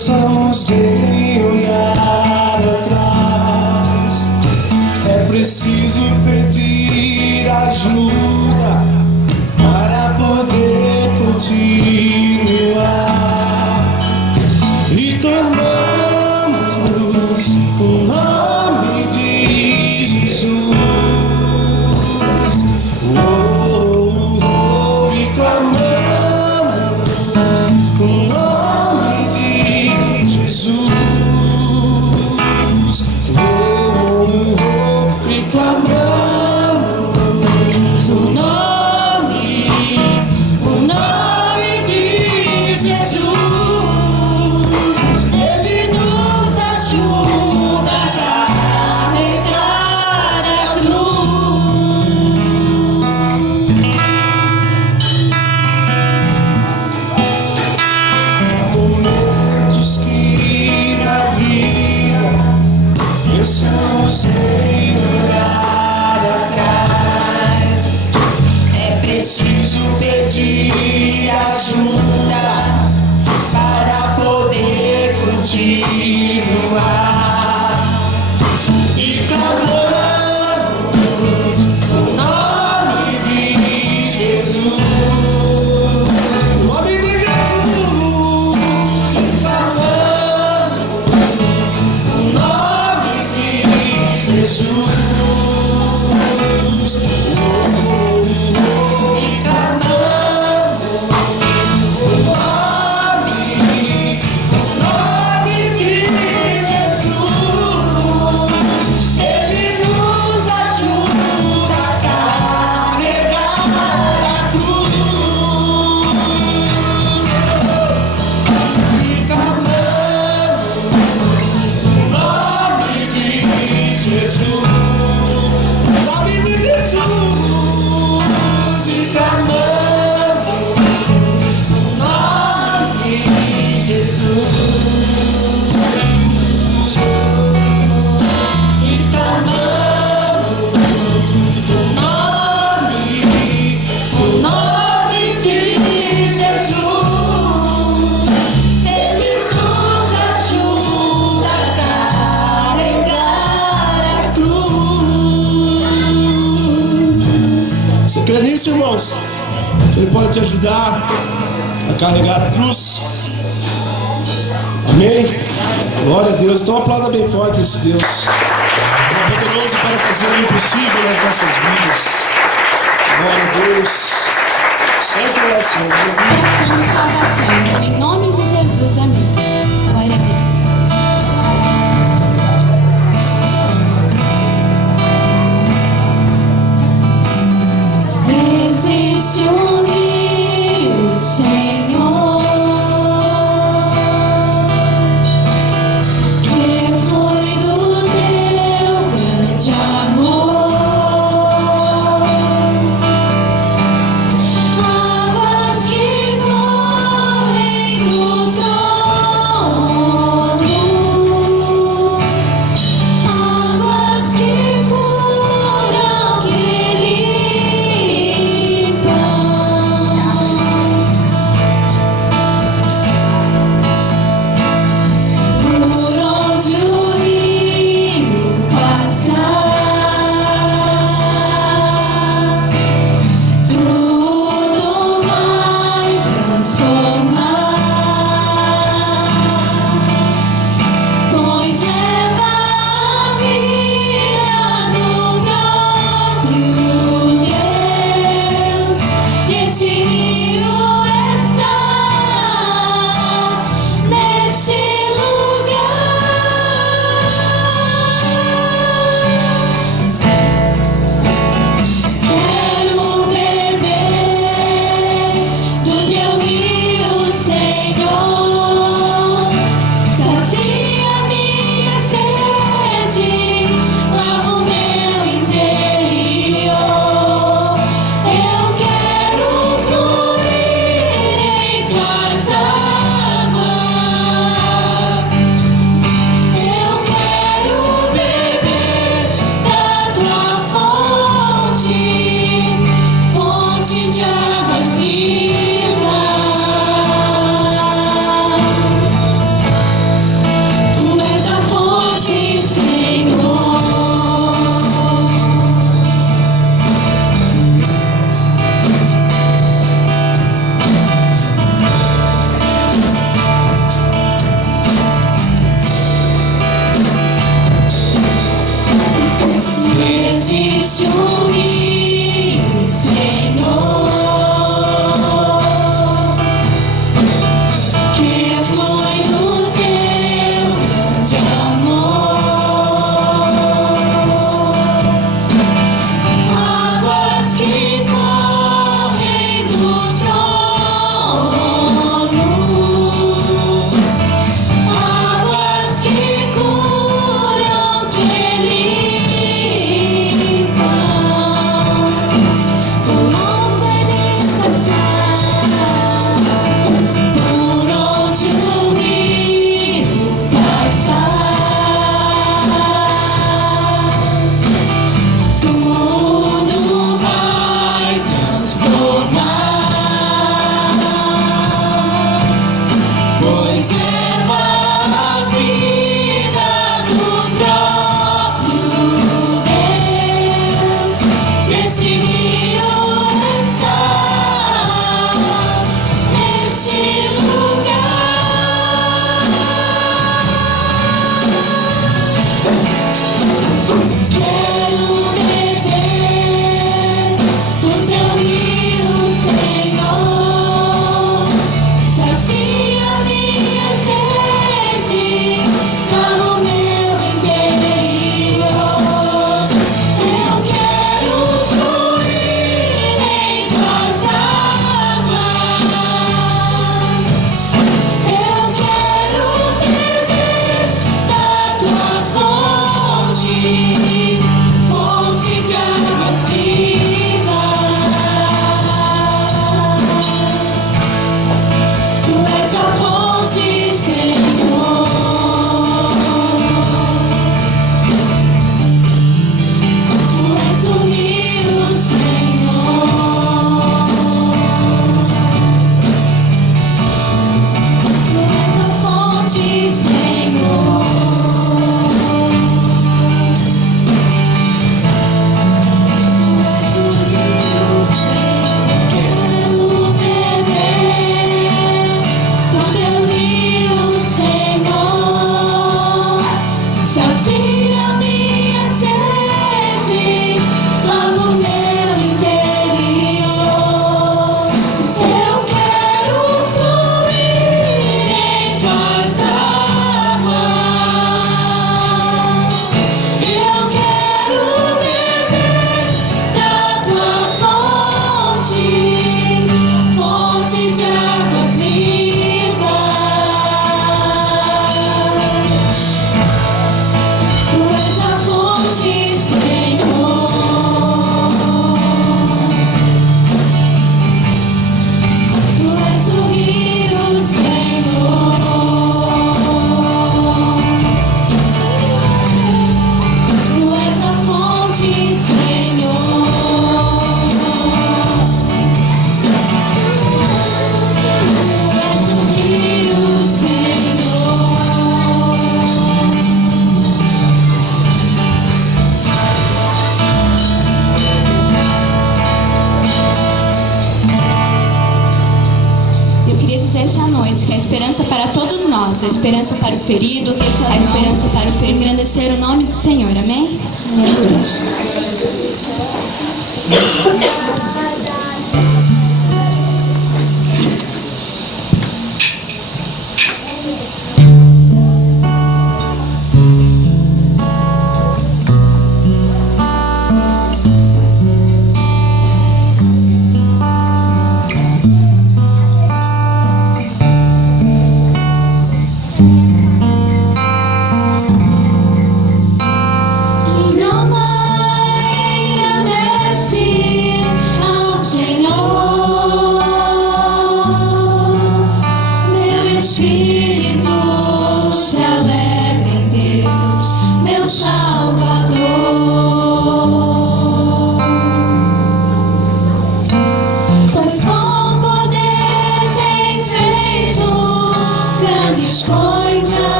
Pensamos em olhar atrás. É preciso pedir ajuda para poder continuar. E clamamos o nome de Jesus. E clamamos o nome de Jesus. E clamamos o nome de Jesus. Ele nos ajuda a carregar a cruz. Há momentos que na vida pensamos em olhar atrás. É preciso pedir ajuda para poder continuar. E clamamos o nome de Jesus. O nome de Jesus. E clamamos o nome de Jesus. E clamamos o nome de Jesus. Ele nos ajuda a carregar a cruz. E clamamos o nome de Jesus. O nome de Jesus. E clamamos o nome de Jesus. E clamamos o nome de Jesus. Ele nos ajuda a carregar a cruz. Você crê nisso, irmãos? Ele pode te ajudar a carregar a cruz. Amém? Glória a Deus. Então aplauda bem forte esse Deus. É poderoso para fazer o impossível nas nossas vidas. Glória a Deus. Santo é o Senhor. Salvação. Em nome de Jesus, amém. Glória a Deus. Existe um rio, Senhor, que flui do teu grande amor. Águas que correm do trono, águas que curam, que limpam. a esperança para o ferido, a esperança para o ferido, engrandecer o nome do Senhor, amém?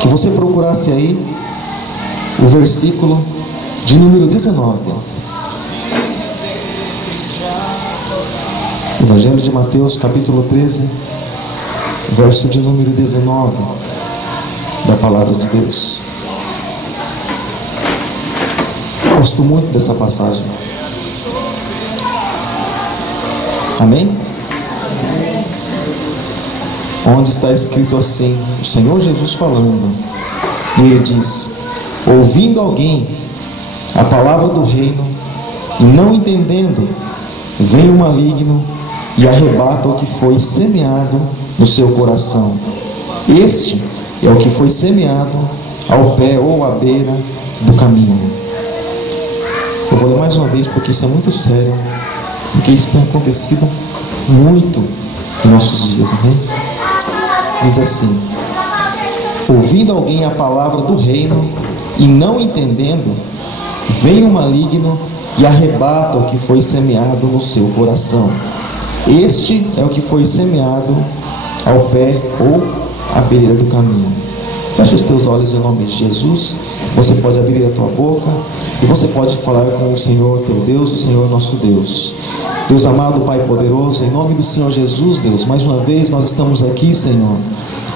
Que você procurasse aí o versículo de número 19. Evangelho de Mateus, capítulo 13, verso de número 19 da palavra de Deus. Gosto muito dessa passagem. Amém? Onde está escrito assim, o Senhor Jesus falando, e Ele diz: ouvindo alguém a palavra do reino e não entendendo, vem o maligno e arrebata o que foi semeado no seu coração. Este é o que foi semeado ao pé ou à beira do caminho. Eu vou ler mais uma vez porque isso é muito sério, porque isso tem acontecido muito em nossos dias, amém? Diz assim: ouvindo alguém a palavra do reino e não entendendo, vem o maligno e arrebata o que foi semeado no seu coração. Este é o que foi semeado ao pé ou à beira do caminho. Fecha os teus olhos em nome de Jesus. Você pode abrir a tua boca e você pode falar com o Senhor teu Deus, o Senhor nosso Deus. Deus amado, Pai poderoso, em nome do Senhor Jesus, Deus, mais uma vez nós estamos aqui, Senhor.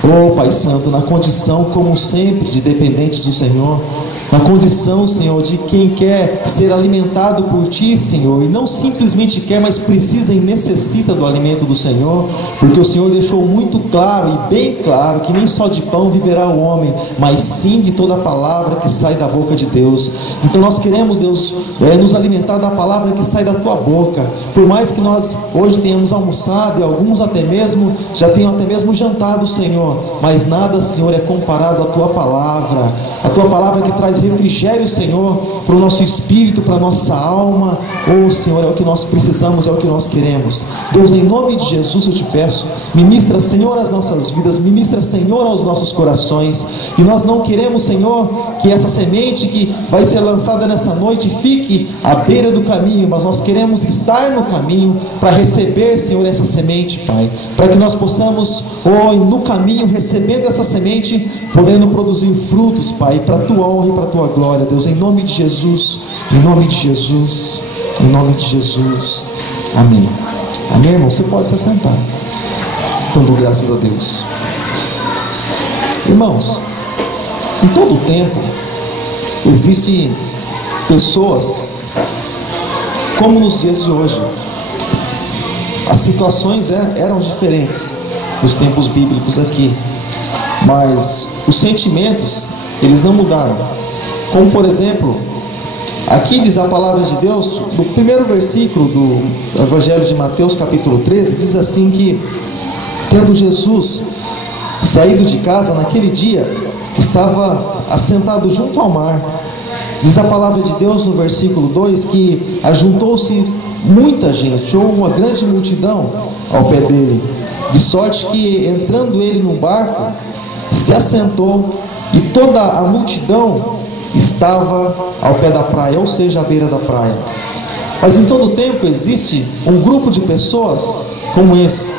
Oh, Pai Santo, na condição, como sempre, de dependentes do Senhor, na condição, Senhor, de quem quer ser alimentado por Ti, Senhor, e não simplesmente quer, mas precisa e necessita do alimento do Senhor, porque o Senhor deixou muito claro e bem claro que nem só de pão viverá o homem, mas sim de toda a palavra que sai da boca de Deus. Então nós queremos, Deus, nos alimentar da palavra que sai da Tua boca. Por mais que nós hoje tenhamos almoçado e alguns até mesmo já tenham até mesmo jantado, Senhor, mas nada, Senhor, é comparado à Tua palavra, a Tua palavra que traz refrigério, Senhor, para o nosso espírito, para a nossa alma. Oh, Senhor, é o que nós precisamos, é o que nós queremos. Deus, em nome de Jesus eu te peço, ministra, Senhor, as nossas vidas, ministra, Senhor, aos nossos corações. E nós não queremos, Senhor, que essa semente que vai ser lançada nessa noite fique à beira do caminho, mas nós queremos estar no caminho para receber, Senhor, essa semente, Pai, para que nós possamos, oh, no caminho, recebendo essa semente, podendo produzir frutos, Pai, para a Tua honra e para a Tua glória, Deus, em nome de Jesus, em nome de Jesus, em nome de Jesus, amém. Amém, irmão? Você pode se assentar, dando graças a Deus. Irmãos, em todo o tempo existem pessoas como nos dias de hoje. As situações eram diferentes nos tempos bíblicos aqui, mas os sentimentos, eles não mudaram. Como por exemplo, aqui diz a palavra de Deus, no primeiro versículo do Evangelho de Mateus, capítulo 13, diz assim que, tendo Jesus saído de casa naquele dia, estava assentado junto ao mar. Diz a palavra de Deus no versículo 2 que ajuntou-se muita gente, ou uma grande multidão ao pé dele, de sorte que, entrando ele no barco, se assentou, e toda a multidão estava ao pé da praia, ou seja, à beira da praia. Mas em todo tempo existe um grupo de pessoas como esse,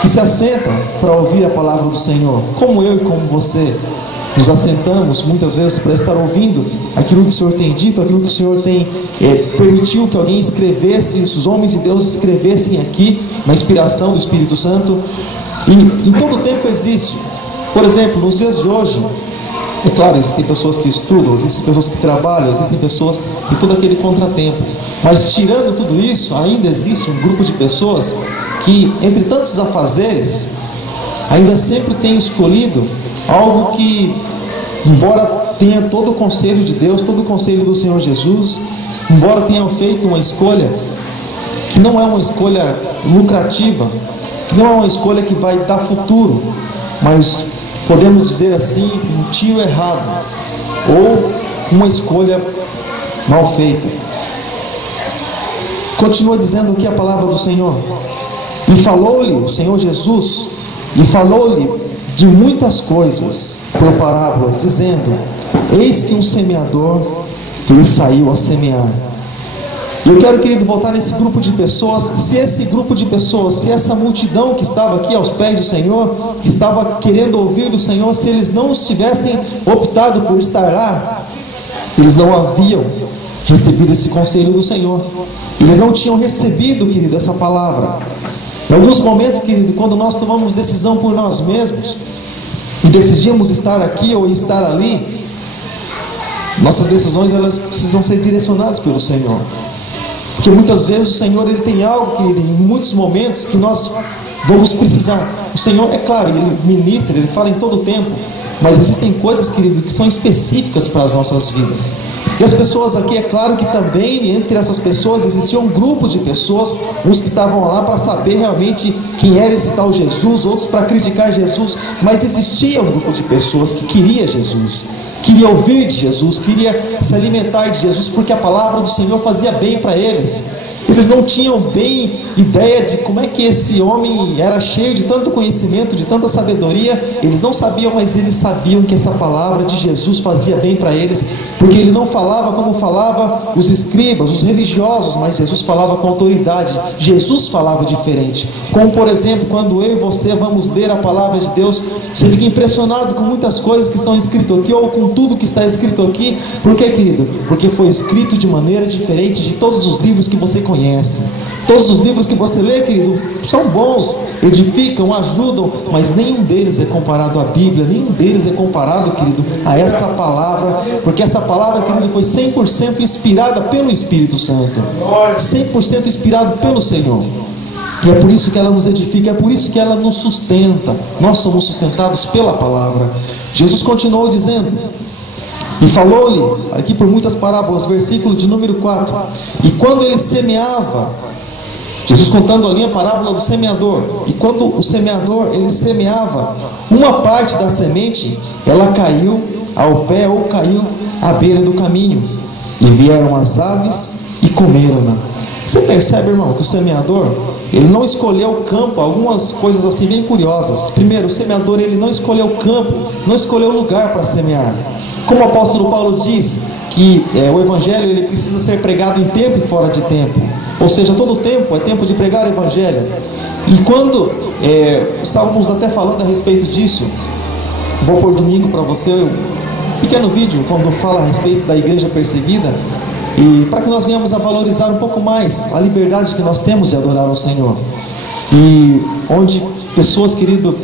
que se assenta para ouvir a palavra do Senhor, como eu e como você nos assentamos muitas vezes para estar ouvindo aquilo que o Senhor tem dito, aquilo que o Senhor tem permitiu que alguém escrevesse, os homens de Deus escrevessem aqui, na inspiração do Espírito Santo. E em todo tempo existe, por exemplo, nos dias de hoje, é claro, existem pessoas que estudam, existem pessoas que trabalham, existem pessoas que todo aquele contratempo, mas tirando tudo isso, ainda existe um grupo de pessoas que, entre tantos afazeres, ainda sempre tem escolhido algo que, embora tenha todo o conselho de Deus, todo o conselho do Senhor Jesus, embora tenham feito uma escolha que não é uma escolha lucrativa, que não é uma escolha que vai dar futuro, mas podemos dizer assim, um tiro errado, ou uma escolha mal feita. Continua dizendo aqui a palavra do Senhor: e falou-lhe o Senhor Jesus, e falou-lhe de muitas coisas por parábolas, dizendo: eis que um semeador ele saiu a semear. E eu quero, querido, voltar nesse grupo de pessoas. Se esse grupo de pessoas, se essa multidão que estava aqui aos pés do Senhor, que estava querendo ouvir do Senhor, se eles não tivessem optado por estar lá, eles não haviam recebido esse conselho do Senhor. Eles não tinham recebido, querido, essa palavra. Em alguns momentos, querido, quando nós tomamos decisão por nós mesmos e decidimos estar aqui ou estar ali, nossas decisões, elas precisam ser direcionadas pelo Senhor. Porque muitas vezes o Senhor, ele tem algo, querido, em muitos momentos que nós vamos precisar. O Senhor, é claro, ele ministra, ele fala em todo o tempo, mas existem coisas, querido, que são específicas para as nossas vidas. E as pessoas aqui, é claro que também entre essas pessoas existiam grupos de pessoas, uns que estavam lá para saber realmente quem era esse tal Jesus, outros para criticar Jesus, mas existia um grupo de pessoas que queria Jesus, queria ouvir de Jesus, queria se alimentar de Jesus, porque a palavra do Senhor fazia bem para eles. Eles não tinham bem ideia de como é que esse homem era cheio de tanto conhecimento, de tanta sabedoria. Eles não sabiam, mas eles sabiam que essa palavra de Jesus fazia bem para eles, porque ele não falava como falava os escribas, os religiosos, mas Jesus falava com autoridade. Jesus falava diferente. Como por exemplo, quando eu e você vamos ler a palavra de Deus, você fica impressionado com muitas coisas que estão escritas aqui, ou com tudo que está escrito aqui. Por quê, querido? Porque foi escrito de maneira diferente de todos os livros que você conhece. Todos os livros que você lê, querido, são bons, edificam, ajudam, mas nenhum deles é comparado à Bíblia, nenhum deles é comparado, querido, a essa palavra, porque essa palavra, querido, foi 100% inspirada pelo Espírito Santo, 100% inspirado pelo Senhor. E é por isso que ela nos edifica, é por isso que ela nos sustenta. Nós somos sustentados pela palavra. Jesus continuou dizendo: e falou-lhe, aqui por muitas parábolas, versículo de número 4. E quando ele semeava, Jesus contando ali a parábola do semeador. E quando o semeador, ele semeava, uma parte da semente, ela caiu ao pé ou caiu à beira do caminho. E vieram as aves e comeram-na. Você percebe, irmão, que o semeador, ele não escolheu o campo, algumas coisas assim bem curiosas. Primeiro, o semeador, ele não escolheu o campo, não escolheu o lugar para semear. Como o apóstolo Paulo diz que o evangelho ele precisa ser pregado em tempo e fora de tempo, ou seja, todo tempo é tempo de pregar o evangelho. E quando estávamos até falando a respeito disso, vou pôr domingo para você um pequeno vídeo quando fala a respeito da igreja perseguida, e para que nós venhamos a valorizar um pouco mais a liberdade que nós temos de adorar o Senhor, e onde pessoas, querido,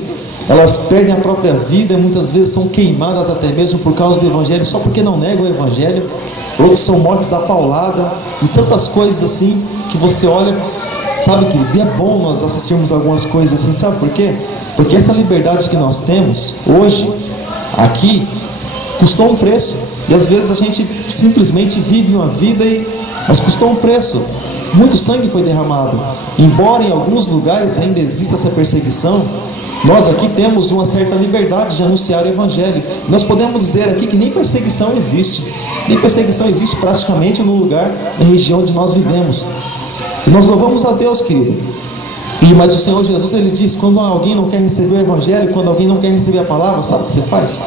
elas perdem a própria vida e muitas vezes são queimadas até mesmo por causa do evangelho, só porque não negam o evangelho. Outros são mortos da paulada e tantas coisas assim que você olha, sabe, que é bom nós assistirmos algumas coisas assim, sabe por quê? Porque essa liberdade que nós temos hoje aqui custou um preço, e às vezes a gente simplesmente vive uma vida mas custou um preço. Muito sangue foi derramado. Embora em alguns lugares ainda exista essa perseguição, nós aqui temos uma certa liberdade de anunciar o evangelho. Nós podemos dizer aqui que nem perseguição existe. Nem perseguição existe praticamente no lugar, na região onde nós vivemos. E nós louvamos a Deus, querido. Mas o Senhor Jesus, ele diz, quando alguém não quer receber o evangelho, quando alguém não quer receber a palavra, sabe o que você faz?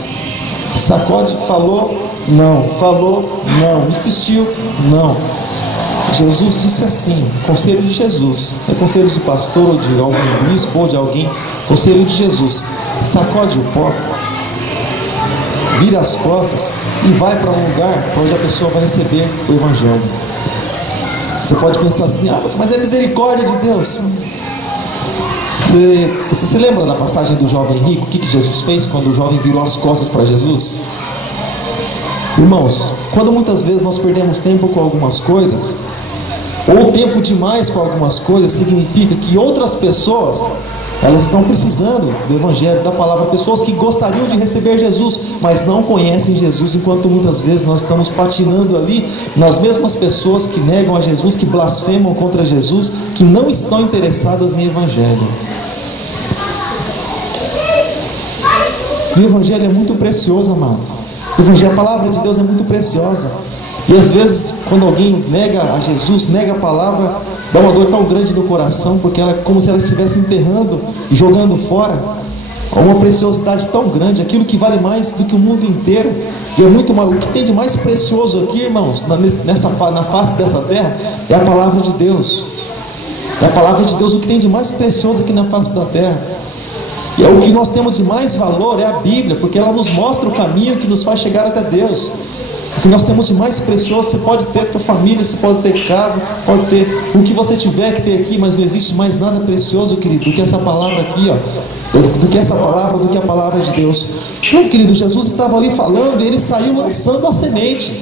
Sacode, falou, não, insistiu, não. Jesus disse assim, conselho de Jesus, não é conselho de pastor ou de algum bispo ou de alguém, conselho de Jesus: sacode o pó, vira as costas e vai para um lugar onde a pessoa vai receber o evangelho. Você pode pensar assim: mas é misericórdia de Deus. Você se lembra da passagem do jovem rico? O que Jesus fez quando o jovem virou as costas para Jesus? Irmãos, quando muitas vezes nós perdemos tempo com algumas coisas, ou tempo demais com algumas coisas, significa que outras pessoas, elas estão precisando do evangelho, da palavra. Pessoas que gostariam de receber Jesus, mas não conhecem Jesus, enquanto muitas vezes nós estamos patinando ali nas mesmas pessoas que negam a Jesus, que blasfemam contra Jesus, que não estão interessadas em evangelho. E o evangelho é muito precioso, amado. O evangelho, a palavra de Deus é muito preciosa. E às vezes, quando alguém nega a Jesus, nega a palavra, dá uma dor tão grande no coração, porque ela é como se ela estivesse enterrando e jogando fora uma preciosidade tão grande, aquilo que vale mais do que o mundo inteiro. E é muito mais, o que tem de mais precioso aqui, irmãos, na face dessa terra, é a palavra de Deus. É a palavra de Deus, o que tem de mais precioso aqui na face da terra. E o que nós temos de mais valor é a Bíblia, porque ela nos mostra o caminho que nos faz chegar até Deus. O que nós temos de mais precioso, você pode ter tua família, você pode ter casa, pode ter o que você tiver que ter aqui, mas não existe mais nada precioso, querido, do que essa palavra aqui, do que essa palavra, do que a palavra de Deus. Então, querido, Jesus estava ali falando e ele saiu lançando a semente.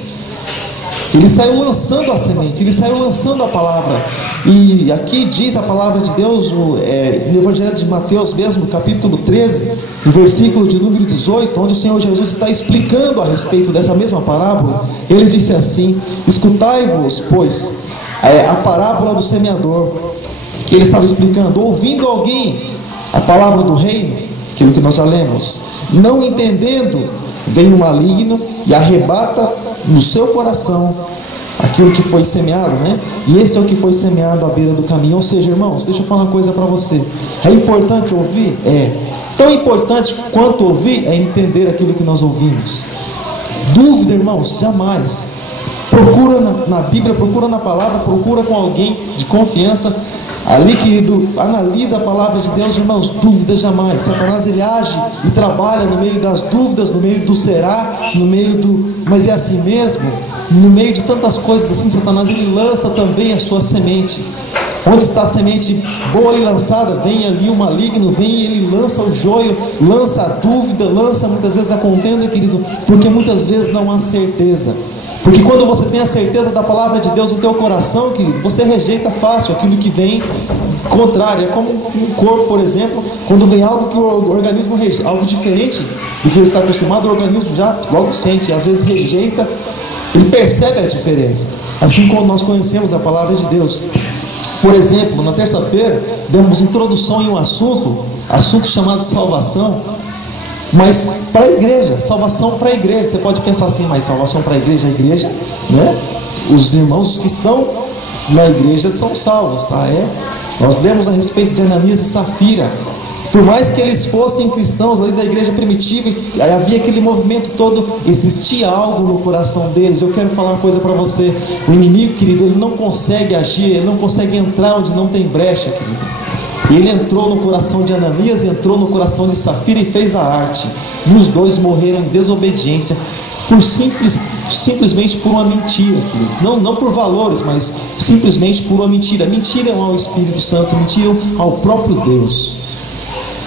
Ele saiu lançando a semente, ele saiu lançando a palavra. E aqui diz a palavra de Deus, no Evangelho de Mateus mesmo, capítulo 13, no versículo de número 18, onde o Senhor Jesus está explicando a respeito dessa mesma parábola. Ele disse assim: escutai-vos, pois, a parábola do semeador, que ele estava explicando. Ouvindo alguém a palavra do reino, aquilo que nós já lemos, não entendendo, vem o maligno e arrebata no seu coração aquilo que foi semeado, né? E esse é o que foi semeado à beira do caminho. Ou seja, irmãos, deixa eu falar uma coisa para você. É importante ouvir? É. Tão importante quanto ouvir é entender aquilo que nós ouvimos. Dúvida, irmãos, jamais. Procura na Bíblia, procura na palavra, procura com alguém de confiança. Ali, querido, analisa a palavra de Deus, irmãos. Dúvida jamais. Satanás, ele age e trabalha no meio das dúvidas, no meio do será, no meio do mas é assim mesmo, no meio de tantas coisas assim. Satanás, ele lança também a sua semente. Onde está a semente boa e lançada, vem ali o maligno, vem e ele lança o joio, lança a dúvida, lança muitas vezes a contenda, querido, porque muitas vezes não há certeza. Porque quando você tem a certeza da palavra de Deus no teu coração, querido, você rejeita fácil aquilo que vem contrário. É como um corpo, por exemplo, quando vem algo que o organismo rejeita, algo diferente do que ele está acostumado, o organismo já logo sente, às vezes rejeita, ele percebe a diferença. Assim como nós conhecemos a palavra de Deus. Por exemplo, na terça-feira, demos introdução em um assunto chamado salvação. Mas para a igreja, salvação para a igreja. Você pode pensar assim, mas salvação para a igreja, né? Os irmãos que estão na igreja são salvos. Ah, é? Nós lemos a respeito de Ananias e Safira. Por mais que eles fossem cristãos ali da igreja primitiva, havia aquele movimento todo, existia algo no coração deles. Eu quero falar uma coisa para você. O inimigo, querido, ele não consegue agir, ele não consegue entrar onde não tem brecha, querido. E ele entrou no coração de Ananias, entrou no coração de Safira e fez a arte. E os dois morreram em desobediência, simplesmente por uma mentira, querido. Não por valores, mas simplesmente por uma mentira. Mentiram ao Espírito Santo, mentiram ao próprio Deus.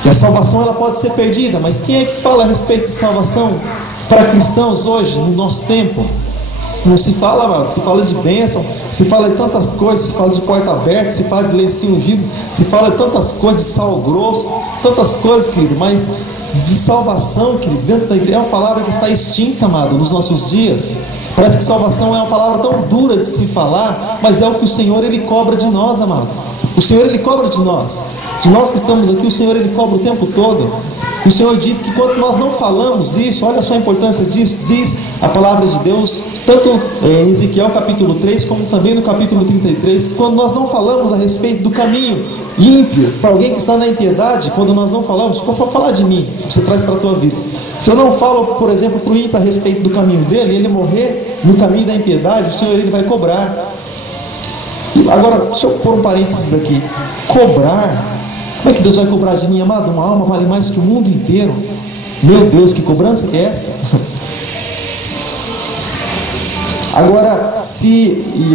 E a salvação, ela pode ser perdida, mas quem é que fala a respeito de salvação para cristãos hoje, no nosso tempo? Não se fala, mano, se fala de bênção, se fala de tantas coisas, se fala de porta aberta, se fala de lencinho ungido, se fala de tantas coisas, de sal grosso, tantas coisas, querido, mas de salvação, querido, dentro da igreja, é uma palavra que está extinta, amado, nos nossos dias. Parece que salvação é uma palavra tão dura de se falar, mas é o que o Senhor, ele cobra de nós, amado. O Senhor, ele cobra de nós que estamos aqui, o Senhor, ele cobra o tempo todo. O Senhor diz que quando nós não falamos isso, olha só a importância disso, diz a palavra de Deus, tanto em Ezequiel capítulo 3, como também no capítulo 33, quando nós não falamos a respeito do caminho ímpio, para alguém que está na impiedade, quando nós não falamos, se for falar de mim, você traz para a tua vida. Se eu não falo, por exemplo, para o ímpio a respeito do caminho dele, ele morrer no caminho da impiedade, o Senhor, ele vai cobrar. Agora, deixa eu pôr um parênteses aqui. Cobrar, como é que Deus vai cobrar de mim, amado? Uma alma vale mais que o mundo inteiro. Meu Deus, que cobrança que é essa? Agora,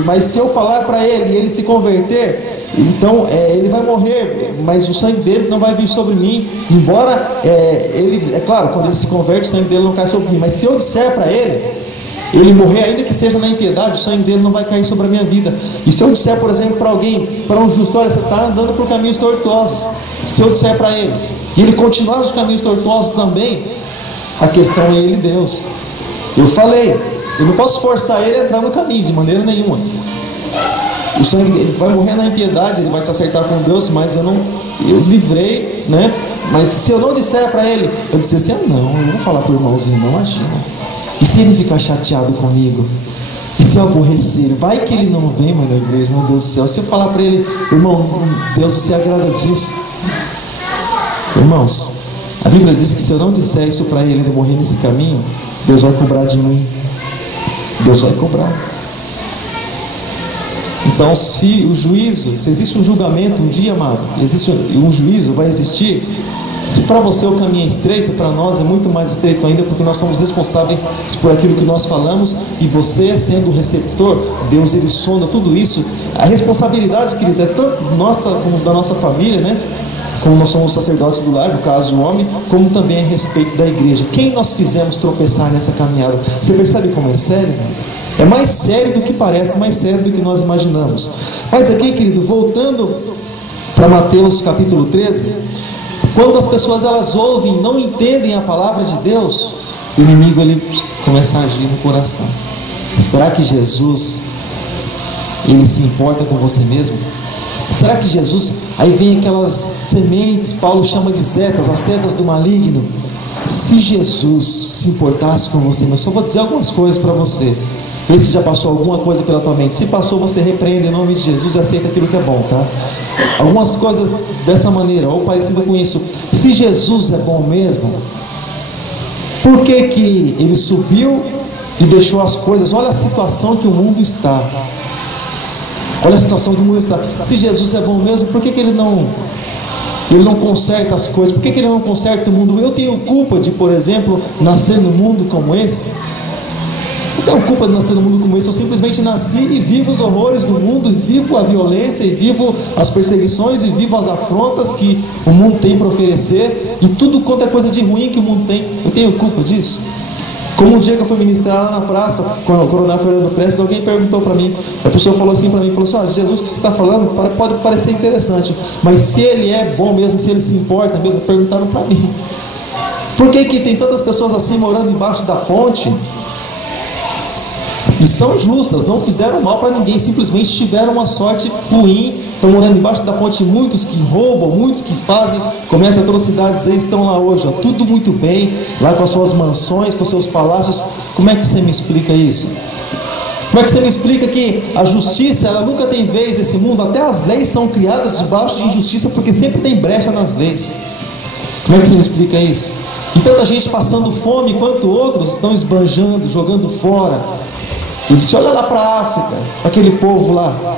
mas se eu falar para ele e ele se converter, então ele vai morrer, mas o sangue dele não vai vir sobre mim. Embora é claro, quando ele se converte, o sangue dele não cai sobre mim. Mas se eu disser para ele morrer, ainda que seja na impiedade, o sangue dele não vai cair sobre a minha vida. E se eu disser, por exemplo, para alguém, para um justo, olha, você está andando por caminhos tortuosos. Se eu disser para ele, e ele continuar nos caminhos tortuosos também, a questão é ele, Deus. Eu falei, eu não posso forçar ele a entrar no caminho, de maneira nenhuma. O sangue dele vai morrer na impiedade, ele vai se acertar com Deus, mas eu livrei, né? Mas se eu não disser para ele, eu disser assim, não, eu não vou falar para o irmãozinho, não, imagina. E se ele ficar chateado comigo? E se eu aborrecer? Vai que ele não vem mais na igreja, meu Deus do céu. Se eu falar para ele, irmão, Deus, você agrada disso? Irmãos, a Bíblia diz que se eu não disser isso para ele morrer nesse caminho, Deus vai cobrar de mim. Deus vai cobrar. Então, se existe um julgamento um dia, amado, existe um juízo, vai existir. Se para você o caminho é estreito, para nós é muito mais estreito ainda, porque nós somos responsáveis por aquilo que nós falamos, e você sendo o receptor, Deus, ele sonda tudo isso. A responsabilidade, querida, é tanto nossa como da nossa família, né? Como nós somos sacerdotes do lar, no caso o homem, como também a respeito da igreja. Quem nós fizemos tropeçar nessa caminhada? Você percebe como é sério, né? É mais sério do que parece, mais sério do que nós imaginamos. Mas aqui, querido, voltando para Mateus capítulo 13, quando as pessoas elas ouvem e não entendem a palavra de Deus, o inimigo ele começa a agir no coração. Será que Jesus ele se importa com você mesmo? Será que Jesus... Aí vem aquelas sementes, Paulo chama de setas, as setas do maligno. Se Jesus se importasse com você, eu só vou dizer algumas coisas para você. Vê se já passou alguma coisa pela tua mente. Se passou, você repreende em nome de Jesus e aceita aquilo que é bom, tá? Algumas coisas dessa maneira, ou parecido com isso. Se Jesus é bom mesmo, por que que ele subiu e deixou as coisas? Olha a situação que o mundo está. Olha a situação que o mundo está. Se Jesus é bom mesmo, por que que ele não conserta as coisas? Por que que ele não conserta o mundo? Eu tenho culpa de, por exemplo, nascer num mundo como esse? Eu tenho culpa de nascer num mundo como esse. Eu simplesmente nasci e vivo os horrores do mundo, e vivo a violência, e vivo as perseguições, e vivo as afrontas que o mundo tem para oferecer, e tudo quanto é coisa de ruim que o mundo tem. Eu tenho culpa disso? Como um dia que eu fui ministrar lá na praça com o coronel Fernando Prestes, alguém perguntou para mim, a pessoa falou assim para mim, falou assim: Jesus, o que você está falando pode parecer interessante, mas se ele é bom mesmo, se ele se importa mesmo, perguntaram para mim, por que que tem tantas pessoas assim morando embaixo da ponte e são justas, não fizeram mal para ninguém, simplesmente tiveram uma sorte ruim, estão morando embaixo da ponte, muitos que roubam, muitos que fazem, cometem atrocidades, eles estão lá hoje, ó, tudo muito bem, lá com as suas mansões, com os seus palácios. Como é que você me explica isso? Como é que você me explica que a justiça, ela nunca tem vez nesse mundo? Até as leis são criadas debaixo de injustiça, porque sempre tem brecha nas leis. Como é que você me explica isso? E tanta gente passando fome, enquanto outros estão esbanjando, jogando fora. Ele disse: olha lá para a África, aquele povo lá.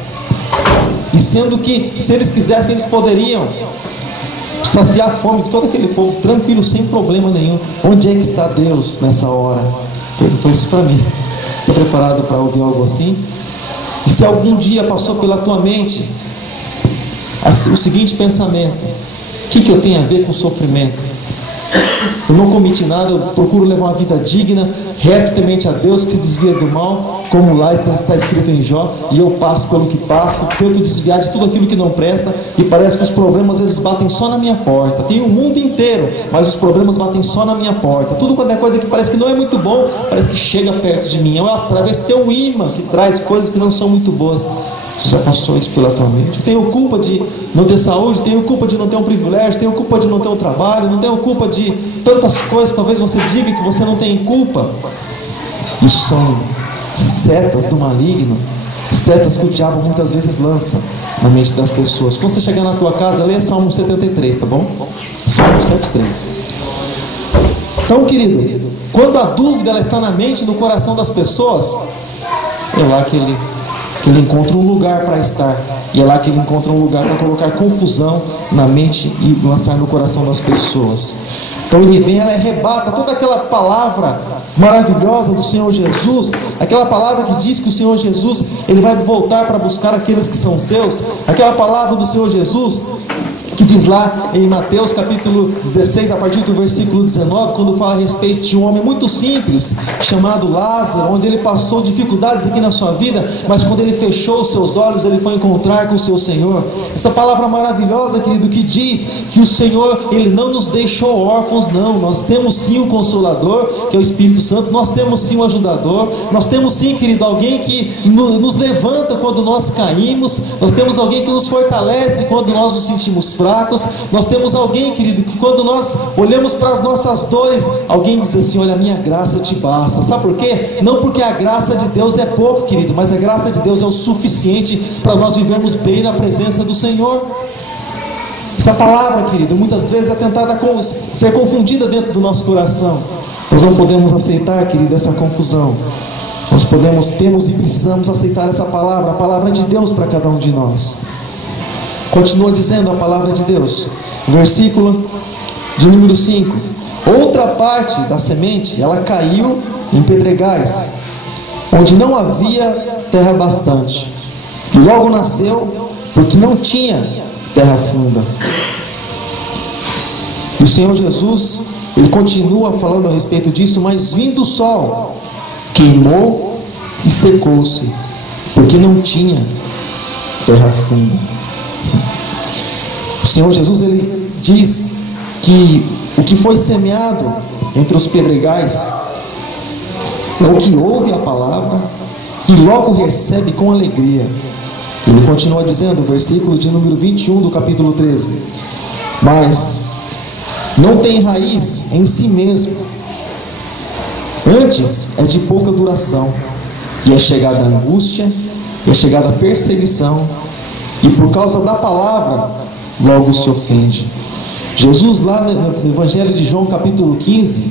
E sendo que, se eles quisessem, eles poderiam saciar a fome de todo aquele povo, tranquilo, sem problema nenhum. Onde é que está Deus nessa hora? Perguntou isso para mim. Estou preparado para ouvir algo assim? E se algum dia passou pela tua mente o seguinte pensamento: o que eu tenho a ver com sofrimento? Eu não cometi nada, eu procuro levar uma vida digna, reto, temente a Deus, que se desvia do mal, como lá está escrito em Jó, e eu passo pelo que passo, tento desviar de tudo aquilo que não presta, e parece que os problemas eles batem só na minha porta. Tem o mundo inteiro, mas os problemas batem só na minha porta. Tudo quando é coisa que parece que não é muito bom, parece que chega perto de mim. Eu através teu imã que traz coisas que não são muito boas. Já passou isso pela tua mente? Eu tenho culpa de não ter saúde, tenho culpa de não ter um privilégio, tenho culpa de não ter um trabalho, não tenho culpa de tantas coisas. Talvez você diga que você não tem culpa. Isso são setas do maligno, setas que o diabo muitas vezes lança na mente das pessoas. Quando você chegar na tua casa, leia Salmo 73, tá bom? Salmo 73. Então, querido, quando a dúvida ela está na mente, no coração das pessoas, é lá que ele encontra um lugar para estar, e é lá que ele encontra um lugar para colocar confusão na mente e lançar no coração das pessoas. Então ele vem, ela arrebata toda aquela palavra maravilhosa do Senhor Jesus, aquela palavra que diz que o Senhor Jesus ele vai voltar para buscar aqueles que são seus, aquela palavra do Senhor Jesus que diz lá em Mateus capítulo 16, a partir do versículo 19, quando fala a respeito de um homem muito simples, chamado Lázaro, onde ele passou dificuldades aqui na sua vida, mas quando ele fechou os seus olhos, ele foi encontrar com o seu Senhor. Essa palavra maravilhosa, querido, que diz que o Senhor, ele não nos deixou órfãos, não. Nós temos sim um Consolador, que é o Espírito Santo, nós temos sim um ajudador, nós temos sim, querido, alguém que nos levanta quando nós caímos, nós temos alguém que nos fortalece quando nós nos sentimos fracos. Nós temos alguém, querido, que quando nós olhamos para as nossas dores, alguém diz assim: olha, a minha graça te basta. Sabe por quê? Não porque a graça de Deus é pouco, querido, mas a graça de Deus é o suficiente para nós vivermos bem na presença do Senhor. Essa palavra, querido, muitas vezes é tentada ser confundida dentro do nosso coração. Nós não podemos aceitar, querido, essa confusão. Nós temos e precisamos aceitar essa palavra, a palavra de Deus para cada um de nós. Continua dizendo a palavra de Deus, versículo de número 5: outra parte da semente, ela caiu em pedregais, onde não havia terra bastante, e logo nasceu, porque não tinha terra funda. E o Senhor Jesus, ele continua falando a respeito disso, mas vindo o sol, queimou e secou-se, porque não tinha terra funda. O Senhor Jesus, ele diz que o que foi semeado entre os pedregais é o que ouve a palavra e logo recebe com alegria. Ele continua dizendo, versículo de número 21 do capítulo 13: mas não tem raiz em si mesmo, antes é de pouca duração, e é chegada a angústia, e é chegada a perseguição, e por causa da palavra logo se ofende. Jesus, lá no Evangelho de João capítulo 15,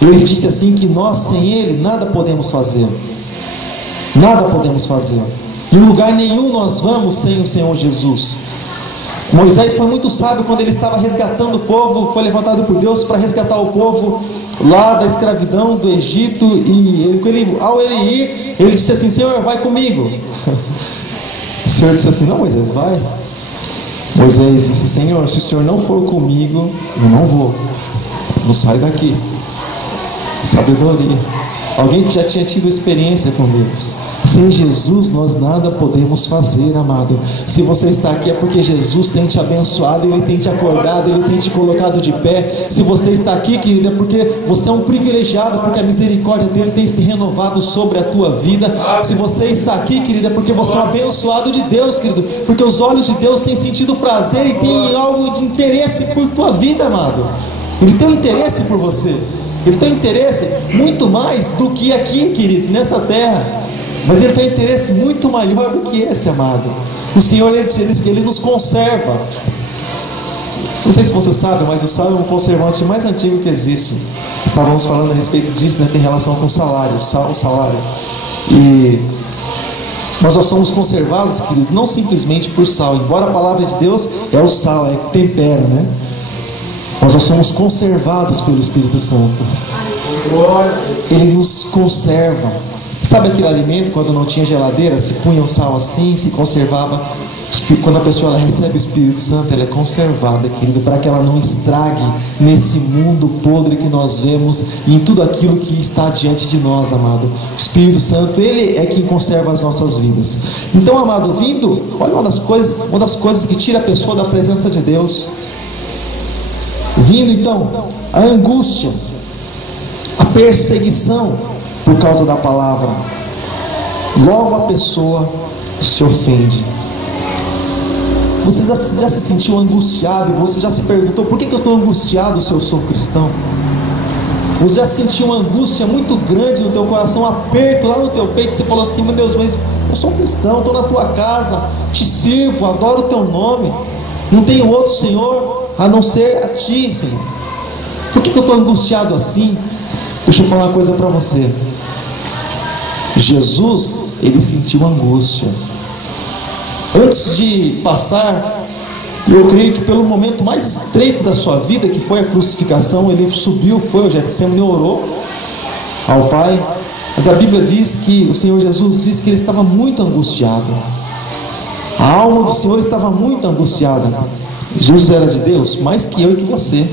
ele disse assim que nós sem Ele nada podemos fazer. Nada podemos fazer. Em lugar nenhum nós vamos sem o Senhor Jesus. Moisés foi muito sábio quando ele estava resgatando o povo, foi levantado por Deus para resgatar o povo lá da escravidão do Egito, e ao ele ir, ele disse assim: Senhor, vai comigo. O Senhor disse assim: não, Moisés, vai. Moisés disse: Senhor, se o Senhor não for comigo, eu não vou, não saio daqui. Sabedoria. Alguém que já tinha tido experiência com Deus. Sem Jesus nós nada podemos fazer, amado. Se você está aqui é porque Jesus tem te abençoado, Ele tem te acordado, Ele tem te colocado de pé. Se você está aqui, querido, é porque você é um privilegiado, porque a misericórdia dEle tem se renovado sobre a tua vida. Se você está aqui, querido, é porque você é um abençoado de Deus, querido, porque os olhos de Deus têm sentido prazer e tem algo de interesse por tua vida, amado. Ele tem um interesse por você. Ele tem interesse muito mais do que aqui, querido, nessa terra. Mas Ele tem um interesse muito maior do que esse, amado. O Senhor, Ele diz que Ele nos conserva. Não sei se você sabe, mas o sal é um conservante mais antigo que existe. Estávamos falando a respeito disso, né? Tem relação com o salário, o salário. E nós somos conservados, querido, não simplesmente por sal. Embora a palavra de Deus é o sal, é que tempera, né? Nós somos conservados pelo Espírito Santo. Ele nos conserva. Sabe aquele alimento, quando não tinha geladeira, se punha o sal assim, se conservava. Quando a pessoa ela recebe o Espírito Santo, ela é conservada, querido, para que ela não estrague nesse mundo podre que nós vemos e em tudo aquilo que está diante de nós, amado. O Espírito Santo, Ele é quem conserva as nossas vidas. Então, amado, olha uma das coisas que tira a pessoa da presença de Deus. Vindo então a angústia, a perseguição por causa da palavra, logo a pessoa se ofende. Você já se sentiu angustiado e você já se perguntou: por que eu estou angustiado se eu sou cristão? Você já sentiu uma angústia muito grande no teu coração, um aperto lá no teu peito? Você falou assim: meu Deus, mas eu sou cristão, estou na tua casa, te sirvo, adoro o teu nome, não tenho outro Senhor a não ser a ti, Senhor. Por que eu estou angustiado assim? Deixa eu falar uma coisa para você. Jesus, Ele sentiu angústia antes de passar, eu creio que pelo momento mais estreito da sua vida, que foi a crucificação. Ele subiu, foi ao Getsemane, orou ao Pai. Mas a Bíblia diz que o Senhor Jesus diz que Ele estava muito angustiado. A alma do Senhor estava muito angustiada. Jesus era de Deus, mais que eu e que você.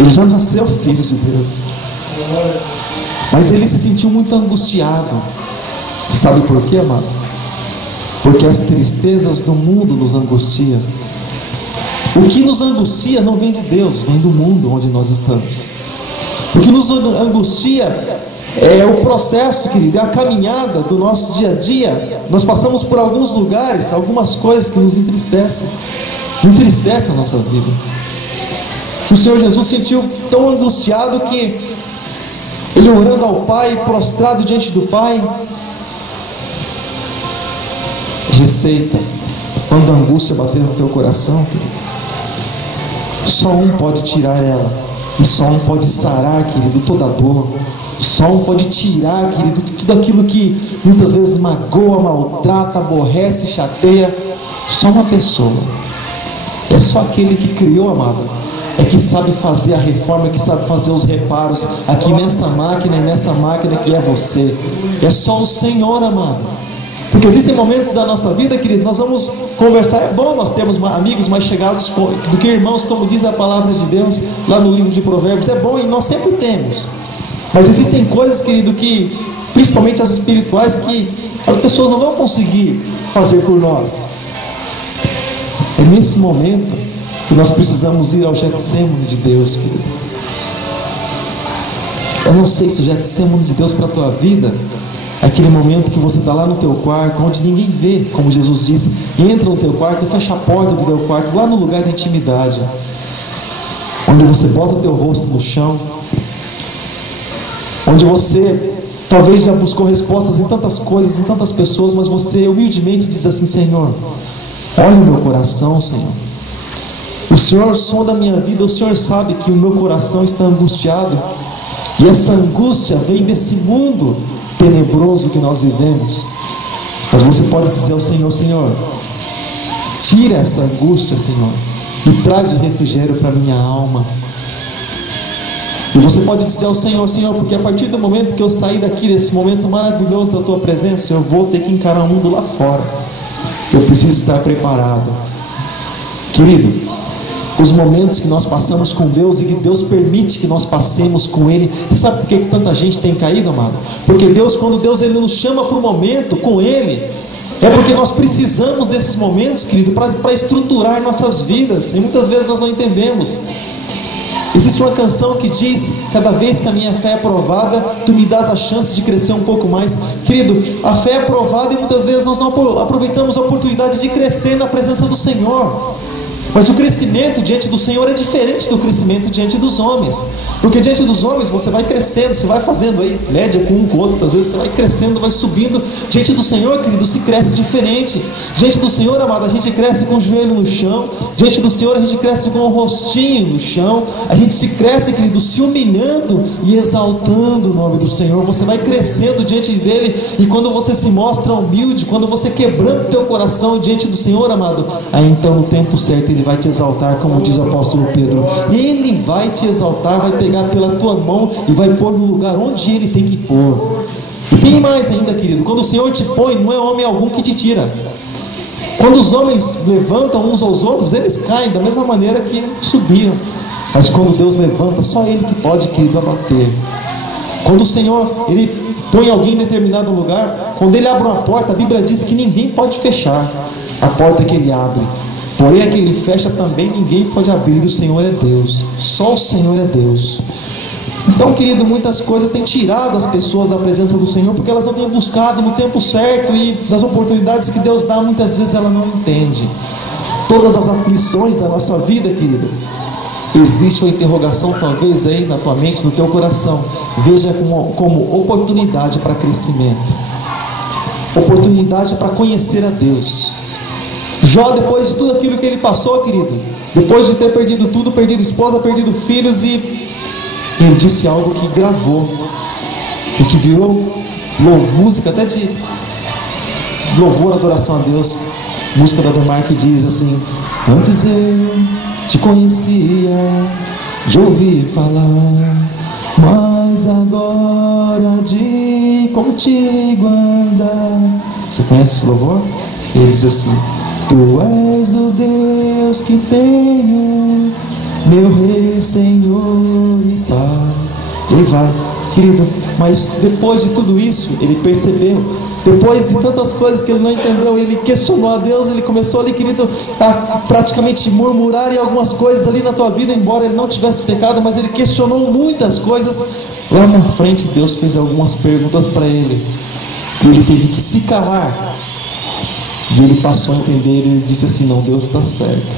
Ele já nasceu filho de Deus, mas Ele se sentiu muito angustiado. Sabe por quê, amado? Porque as tristezas do mundo nos angustiam. O que nos angustia não vem de Deus, vem do mundo onde nós estamos. O que nos angustia é o processo, querido, é a caminhada do nosso dia a dia. Nós passamos por alguns lugares, algumas coisas que nos entristecem a nossa vida. O Senhor Jesus sentiu tão angustiado que Ele, orando ao Pai, prostrado diante do Pai, receita. Quando a angústia bater no teu coração, querido, só um pode tirar ela, e só um pode sarar, querido, toda a dor. Só um pode tirar, querido, tudo aquilo que muitas vezes magoa, maltrata, aborrece, chateia. Só uma pessoa. É só aquele que criou, amado, é que sabe fazer a reforma, que sabe fazer os reparos aqui nessa máquina e nessa máquina que é você. É só o Senhor, amado. Porque existem momentos da nossa vida, querido, nós vamos conversar. É bom nós termos amigos mais chegados do que irmãos, como diz a palavra de Deus lá no livro de Provérbios. É bom, e nós sempre temos. Mas existem coisas, querido, que principalmente as espirituais, que as pessoas não vão conseguir fazer por nós. É nesse momento que nós precisamos ir ao Getsemane de Deus, querido. Eu não sei se o Getsemane de Deus para a tua vida é aquele momento que você está lá no teu quarto, onde ninguém vê, como Jesus disse, entra no teu quarto, fecha a porta do teu quarto, lá no lugar da intimidade, onde você bota o teu rosto no chão, onde você talvez já buscou respostas em tantas coisas, em tantas pessoas, mas você humildemente diz assim: Senhor, olha o meu coração, Senhor. O Senhor sonda a minha vida, o Senhor sabe que o meu coração está angustiado, e essa angústia vem desse mundo tenebroso que nós vivemos. Mas você pode dizer ao Senhor: Senhor, tira essa angústia, Senhor, e traz o refrigério para minha alma. E você pode dizer ao Senhor: Senhor, porque a partir do momento que eu sair daqui, desse momento maravilhoso da tua presença, eu vou ter que encarar o mundo lá fora. Eu preciso estar preparado. Querido, os momentos que nós passamos com Deus e que Deus permite que nós passemos com Ele, sabe por que tanta gente tem caído, amado? Porque Deus, quando Deus Ele nos chama para o momento com Ele, é porque nós precisamos desses momentos, querido, para estruturar nossas vidas, e muitas vezes nós não entendemos. Existe uma canção que diz: cada vez que a minha fé é provada, tu me dás a chance de crescer um pouco mais. Querido, a fé é provada e muitas vezes nós não aproveitamos a oportunidade de crescer na presença do Senhor. Mas o crescimento diante do Senhor é diferente do crescimento diante dos homens. Porque diante dos homens você vai crescendo, você vai fazendo aí média com um com o outro, às vezes você vai crescendo, vai subindo. Diante do Senhor, querido, se cresce diferente. Diante do Senhor, amado, a gente cresce com o joelho no chão. Diante do Senhor a gente cresce com o rostinho no chão. A gente se cresce, querido, se humilhando e exaltando o nome do Senhor. Você vai crescendo diante dele, e quando você se mostra humilde, quando você quebranta o teu coração diante do Senhor, amado, aí então no tempo certo Ele vai te exaltar, como diz o apóstolo Pedro. Ele vai te exaltar, vai pegar pela tua mão e vai pôr no lugar onde Ele tem que pôr. E tem mais ainda, querido: quando o Senhor te põe, não é homem algum que te tira. Quando os homens levantam uns aos outros, eles caem da mesma maneira que subiram. Mas quando Deus levanta, só Ele que pode, querido, abater. Quando o Senhor Ele põe alguém em determinado lugar, quando Ele abre uma porta, a Bíblia diz que ninguém pode fechar a porta que Ele abre. Porém, a que Ele fecha também ninguém pode abrir. O Senhor é Deus, só o Senhor é Deus. Então, querido, muitas coisas têm tirado as pessoas da presença do Senhor, porque elas não têm buscado no tempo certo, e das oportunidades que Deus dá, muitas vezes ela não entende. Todas as aflições da nossa vida, querido, existe uma interrogação talvez aí na tua mente, no teu coração. Veja como oportunidade para crescimento, oportunidade para conhecer a Deus. Jó, depois de tudo aquilo que ele passou, querido, depois de ter perdido tudo, perdido esposa, perdido filhos, e ele disse algo que gravou e que virou música até de louvor, adoração a Deus. Música da Demar, que diz assim: antes eu te conhecia, já ouvi falar, mas agora de contigo andar. Você conhece esse louvor? Ele diz assim: tu és o Deus que tenho, meu Rei, Senhor e Pai. Ele vai, querido, mas depois de tudo isso, ele percebeu, depois de tantas coisas que ele não entendeu, ele questionou a Deus. Ele começou ali, querido, a praticamente murmurar em algumas coisas ali na tua vida, embora ele não tivesse pecado, mas ele questionou muitas coisas. Lá na frente, Deus fez algumas perguntas para ele, e ele teve que se calar. E ele passou a entender, ele disse assim: não, Deus está certo,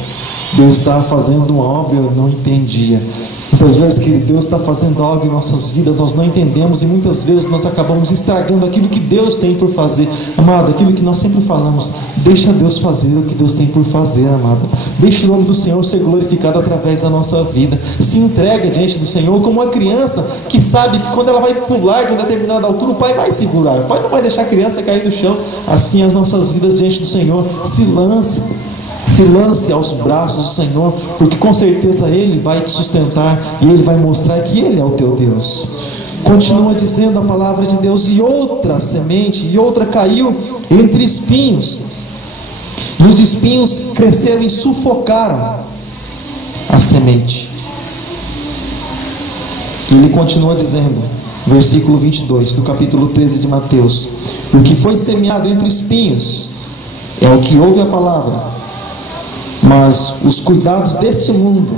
Deus está fazendo uma obra, eu não entendia. Muitas vezes, querido, Deus está fazendo algo em nossas vidas, nós não entendemos, e muitas vezes nós acabamos estragando aquilo que Deus tem por fazer. Amado, aquilo que nós sempre falamos: deixa Deus fazer o que Deus tem por fazer, amado. Deixa o nome do Senhor ser glorificado através da nossa vida. Se entrega diante do Senhor como uma criança que sabe que quando ela vai pular de uma determinada altura, o pai vai segurar, o pai não vai deixar a criança cair do chão. Assim as nossas vidas diante do Senhor. Se lance aos braços do Senhor, porque com certeza Ele vai te sustentar e Ele vai mostrar que Ele é o teu Deus. Continua dizendo a palavra de Deus: e outra semente, e outra caiu entre espinhos, e os espinhos cresceram e sufocaram a semente. E ele continua dizendo: versículo 22 do capítulo 13 de Mateus: o que foi semeado entre espinhos é o que ouve a palavra, mas os cuidados desse mundo,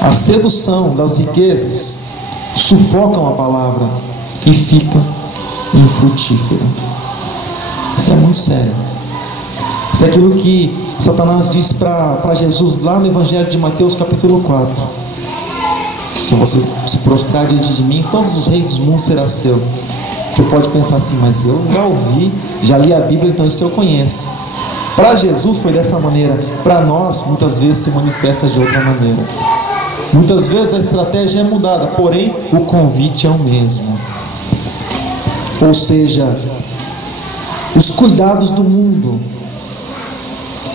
a sedução das riquezas, sufocam a palavra e fica infrutífera. Isso é muito sério. Isso é aquilo que Satanás disse para Jesus lá no Evangelho de Mateus capítulo 4: se você se prostrar diante de mim, todos os reis do mundo serão seu. Você pode pensar assim: mas eu já ouvi, já li a Bíblia, então isso eu conheço. Para Jesus foi dessa maneira. Para nós, muitas vezes se manifesta de outra maneira. Muitas vezes a estratégia é mudada, porém o convite é o mesmo. Ou seja, os cuidados do mundo,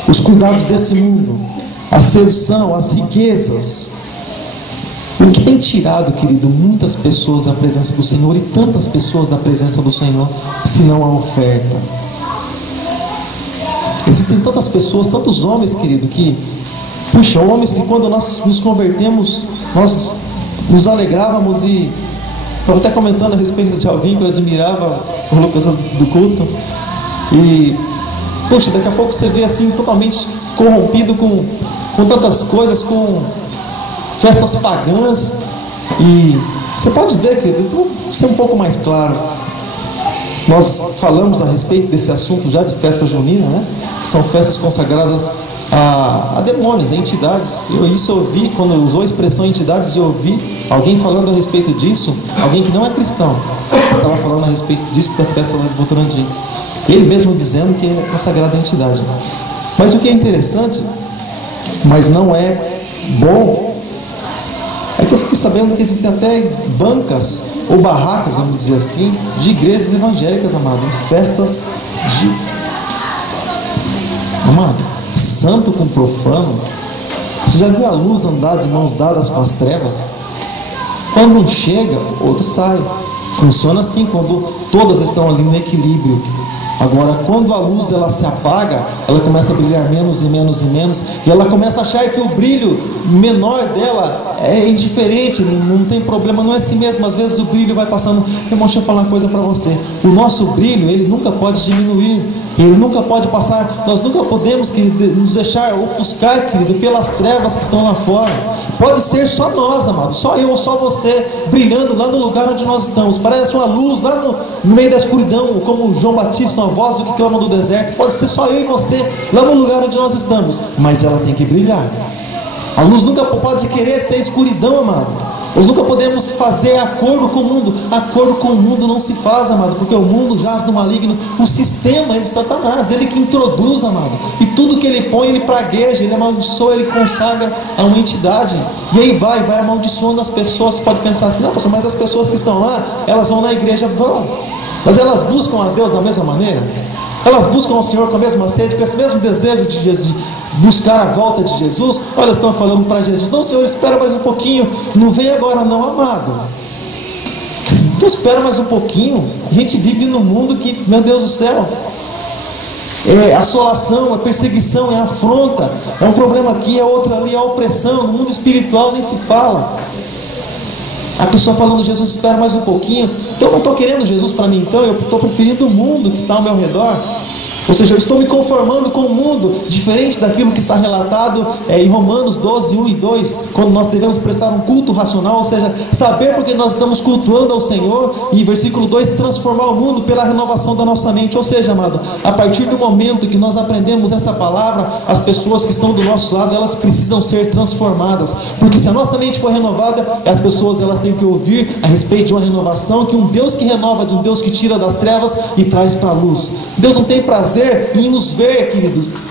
os cuidados desse mundo, a sedução, as riquezas, o que tem tirado, querido, muitas pessoas da presença do Senhor, e tantas pessoas da presença do Senhor, senão a oferta. Existem tantas pessoas, tantos homens, querido, que, puxa, homens que quando nós nos convertemos, nós nos alegrávamos. E estava até comentando a respeito de alguém que eu admirava, o Lucas do culto, e puxa, daqui a pouco você vê assim totalmente corrompido com tantas coisas, com festas pagãs. E você pode ver, querido, vou ser um pouco mais claro. Nós falamos a respeito desse assunto já de festa junina, né? Que são festas consagradas a demônios, a entidades. Isso eu ouvi, quando usou a expressão entidades, eu ouvi alguém falando a respeito disso, alguém que não é cristão, estava falando a respeito disso, da festa do Votorantim. Ele mesmo dizendo que é consagrado a entidade. Mas o que é interessante, mas não é bom, é que eu fiquei sabendo que existem até bancas ou barracas, vamos dizer assim, de igrejas evangélicas, amado, em festas de... Amado, santo com profano. Você já viu a luz andar de mãos dadas com as trevas? Quando um chega, outro sai. Funciona assim quando todas estão ali no equilíbrio. Agora, quando a luz ela se apaga, ela começa a brilhar menos e menos e menos, e ela começa a achar que o brilho menor dela é indiferente, não tem problema, não é assim mesmo. Às vezes o brilho vai passando. Irmão, deixa eu falar uma coisa para você: o nosso brilho, ele nunca pode diminuir, ele nunca pode passar. Nós nunca podemos, querido, nos deixar ofuscar, querido, pelas trevas que estão lá fora. Pode ser só nós, amado, só eu ou só você, brilhando lá no lugar onde nós estamos. Parece uma luz lá no meio da escuridão, como João Batista, uma voz do que clama do deserto. Pode ser só eu e você, lá no lugar onde nós estamos, mas ela tem que brilhar. A luz nunca pode querer ser escuridão, amado. Nós nunca podemos fazer acordo com o mundo. Acordo com o mundo não se faz, amado, porque o mundo jaz no maligno. O sistema é de Satanás, ele que introduz, amado. E tudo que ele põe, ele pragueja, ele amaldiçoa, ele consagra a uma entidade. E aí vai amaldiçoando as pessoas. Você pode pensar assim: não, pastor, mas as pessoas que estão lá, elas vão na igreja, vão. Mas elas buscam a Deus da mesma maneira? Elas buscam ao Senhor com a mesma sede, com esse mesmo desejo de buscar a volta de Jesus? Olha, elas estão falando para Jesus: não, Senhor, espera mais um pouquinho, não vem agora não, amado. Então espera mais um pouquinho. A gente vive num mundo que, meu Deus do céu, é assolação, é perseguição, é afronta, é um problema aqui, é outro ali, é opressão. No mundo espiritual nem se fala. A pessoa falando: Jesus, espera mais um pouquinho. Então eu não estou querendo Jesus para mim, então eu estou preferindo o mundo que está ao meu redor. Ou seja, eu estou me conformando com o mundo, diferente daquilo que está relatado em Romanos 12, 1 e 2, quando nós devemos prestar um culto racional, ou seja, saber porque nós estamos cultuando ao Senhor, e versículo 2, transformar o mundo pela renovação da nossa mente. Ou seja, amado, a partir do momento que nós aprendemos essa palavra, as pessoas que estão do nosso lado, elas precisam ser transformadas, porque se a nossa mente for renovada, as pessoas elas têm que ouvir a respeito de uma renovação, que um Deus que renova, de um Deus que tira das trevas e traz para a luz. Deus não tem prazer em nos ver, queridos,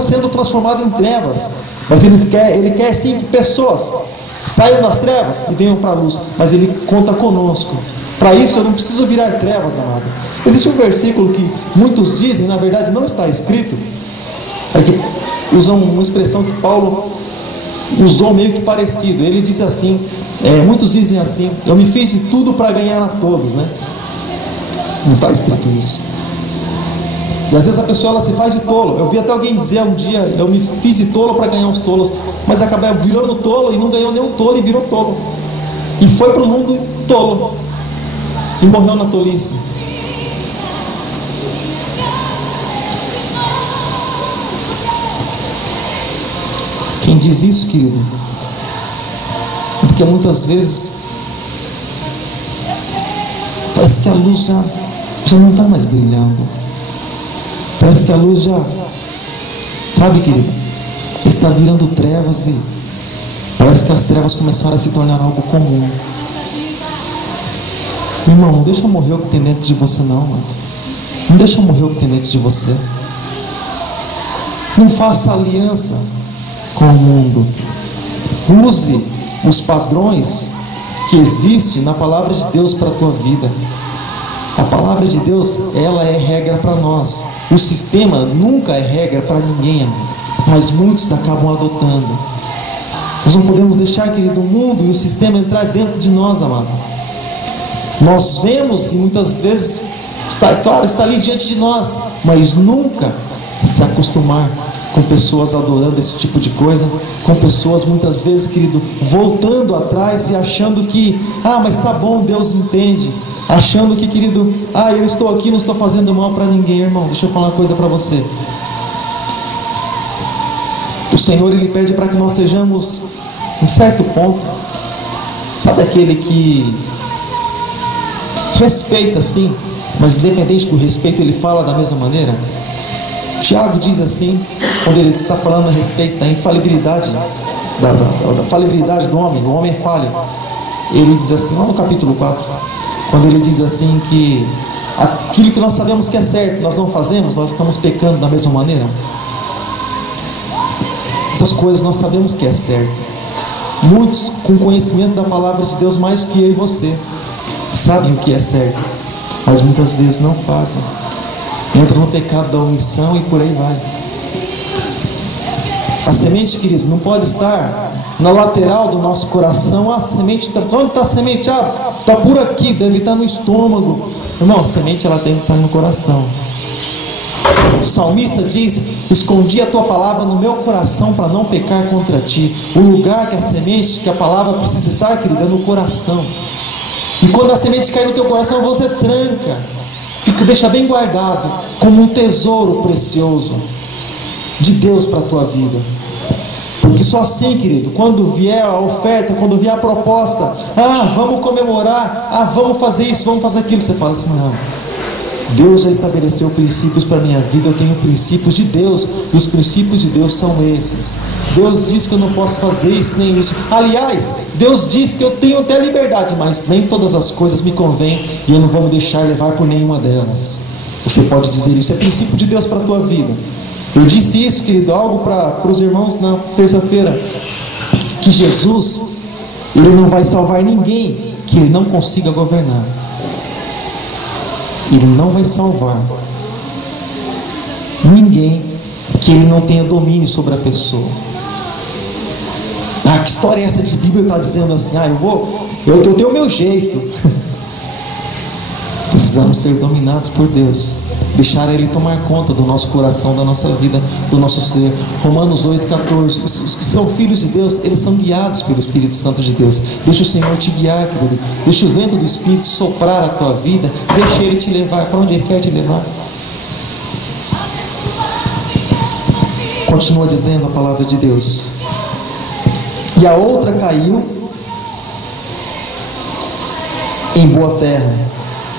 sendo transformado em trevas, mas Ele quer sim que pessoas saiam das trevas e venham para a luz, mas Ele conta conosco. Para isso eu não preciso virar trevas, amado. Existe um versículo que muitos dizem, na verdade não está escrito, é que usam uma expressão que Paulo usou meio que parecido. Ele disse assim, muitos dizem assim: eu me fiz de tudo para ganhar a todos, né? Não está escrito isso. E às vezes a pessoa ela se faz de tolo. Eu vi até alguém dizer um dia: eu me fiz de tolo para ganhar os tolos, mas acabou virando tolo e não ganhou nenhum tolo e virou tolo, e foi para o mundo tolo. e morreu na tolice. Quem diz isso, querido, é porque muitas vezes parece que a luz já não está mais brilhando. Parece que a luz já, sabe, querido, está virando trevas, e parece que as trevas começaram a se tornar algo comum. Irmão, não deixa morrer o que tem dentro de você, não, mano. Não deixa morrer o que tem dentro de você. Não faça aliança com o mundo. Use os padrões que existem na palavra de Deus para a tua vida. A palavra de Deus, ela é regra para nós. O sistema nunca é regra para ninguém, amigo, mas muitos acabam adotando. Nós não podemos deixar, querido, o mundo e o sistema entrar dentro de nós, amado. Nós vemos, e muitas vezes claro, está ali diante de nós, mas nunca se acostumar com pessoas adorando esse tipo de coisa, com pessoas muitas vezes, querido, voltando atrás e achando que, mas tá bom, Deus entende, achando que, querido, eu estou aqui, não estou fazendo mal para ninguém. Irmão, deixa eu falar uma coisa para você. O Senhor, Ele pede para que nós sejamos, em certo ponto, sabe, aquele que respeita, sim, mas independente do respeito, ele fala da mesma maneira. Tiago diz assim, quando ele está falando a respeito da infalibilidade, da falibilidade do homem, o homem é falho. Ele diz assim, lá no capítulo 4, quando ele diz assim que aquilo que nós sabemos que é certo, nós não fazemos, nós estamos pecando da mesma maneira. Muitas coisas nós sabemos que é certo. Muitos com conhecimento da palavra de Deus mais que eu e você sabem o que é certo, mas muitas vezes não fazem. Entra no pecado da omissão e por aí vai. A semente, querido, não pode estar na lateral do nosso coração. A semente, onde está a semente? Está por aqui, deve estar no estômago. Irmão, a semente, ela tem que estar no coração. O salmista diz: escondi a tua palavra no meu coração para não pecar contra ti. O lugar que a semente, que a palavra precisa estar, querida, é no coração. E quando a semente cai no teu coração, você tranca, deixa bem guardado, como um tesouro precioso de Deus para a tua vida. Porque só assim, querido, quando vier a oferta, quando vier a proposta, vamos comemorar, vamos fazer isso, vamos fazer aquilo, você fala assim: não, Deus já estabeleceu princípios para a minha vida, eu tenho princípios de Deus, e os princípios de Deus são esses. Deus diz que eu não posso fazer isso nem isso. Aliás, Deus diz que eu tenho até liberdade, mas nem todas as coisas me convêm, e eu não vou me deixar levar por nenhuma delas. Você pode dizer isso, é princípio de Deus para a tua vida. Eu disse isso, querido, algo para os irmãos na terça-feira, que Jesus, Ele não vai salvar ninguém que Ele não consiga governar. Ele não vai salvar ninguém que Ele não tenha domínio sobre a pessoa. Que história é essa de Bíblia? Está dizendo assim: eu tenho o meu jeito. Precisamos ser dominados por Deus, deixar Ele tomar conta do nosso coração, da nossa vida, do nosso ser. Romanos 8,14. Os que são filhos de Deus, eles são guiados pelo Espírito Santo de Deus. Deixa o Senhor te guiar, querido. Deixa o vento do Espírito soprar a tua vida. Deixa Ele te levar para onde Ele quer te levar. Continua dizendo a palavra de Deus: e a outra caiu em boa terra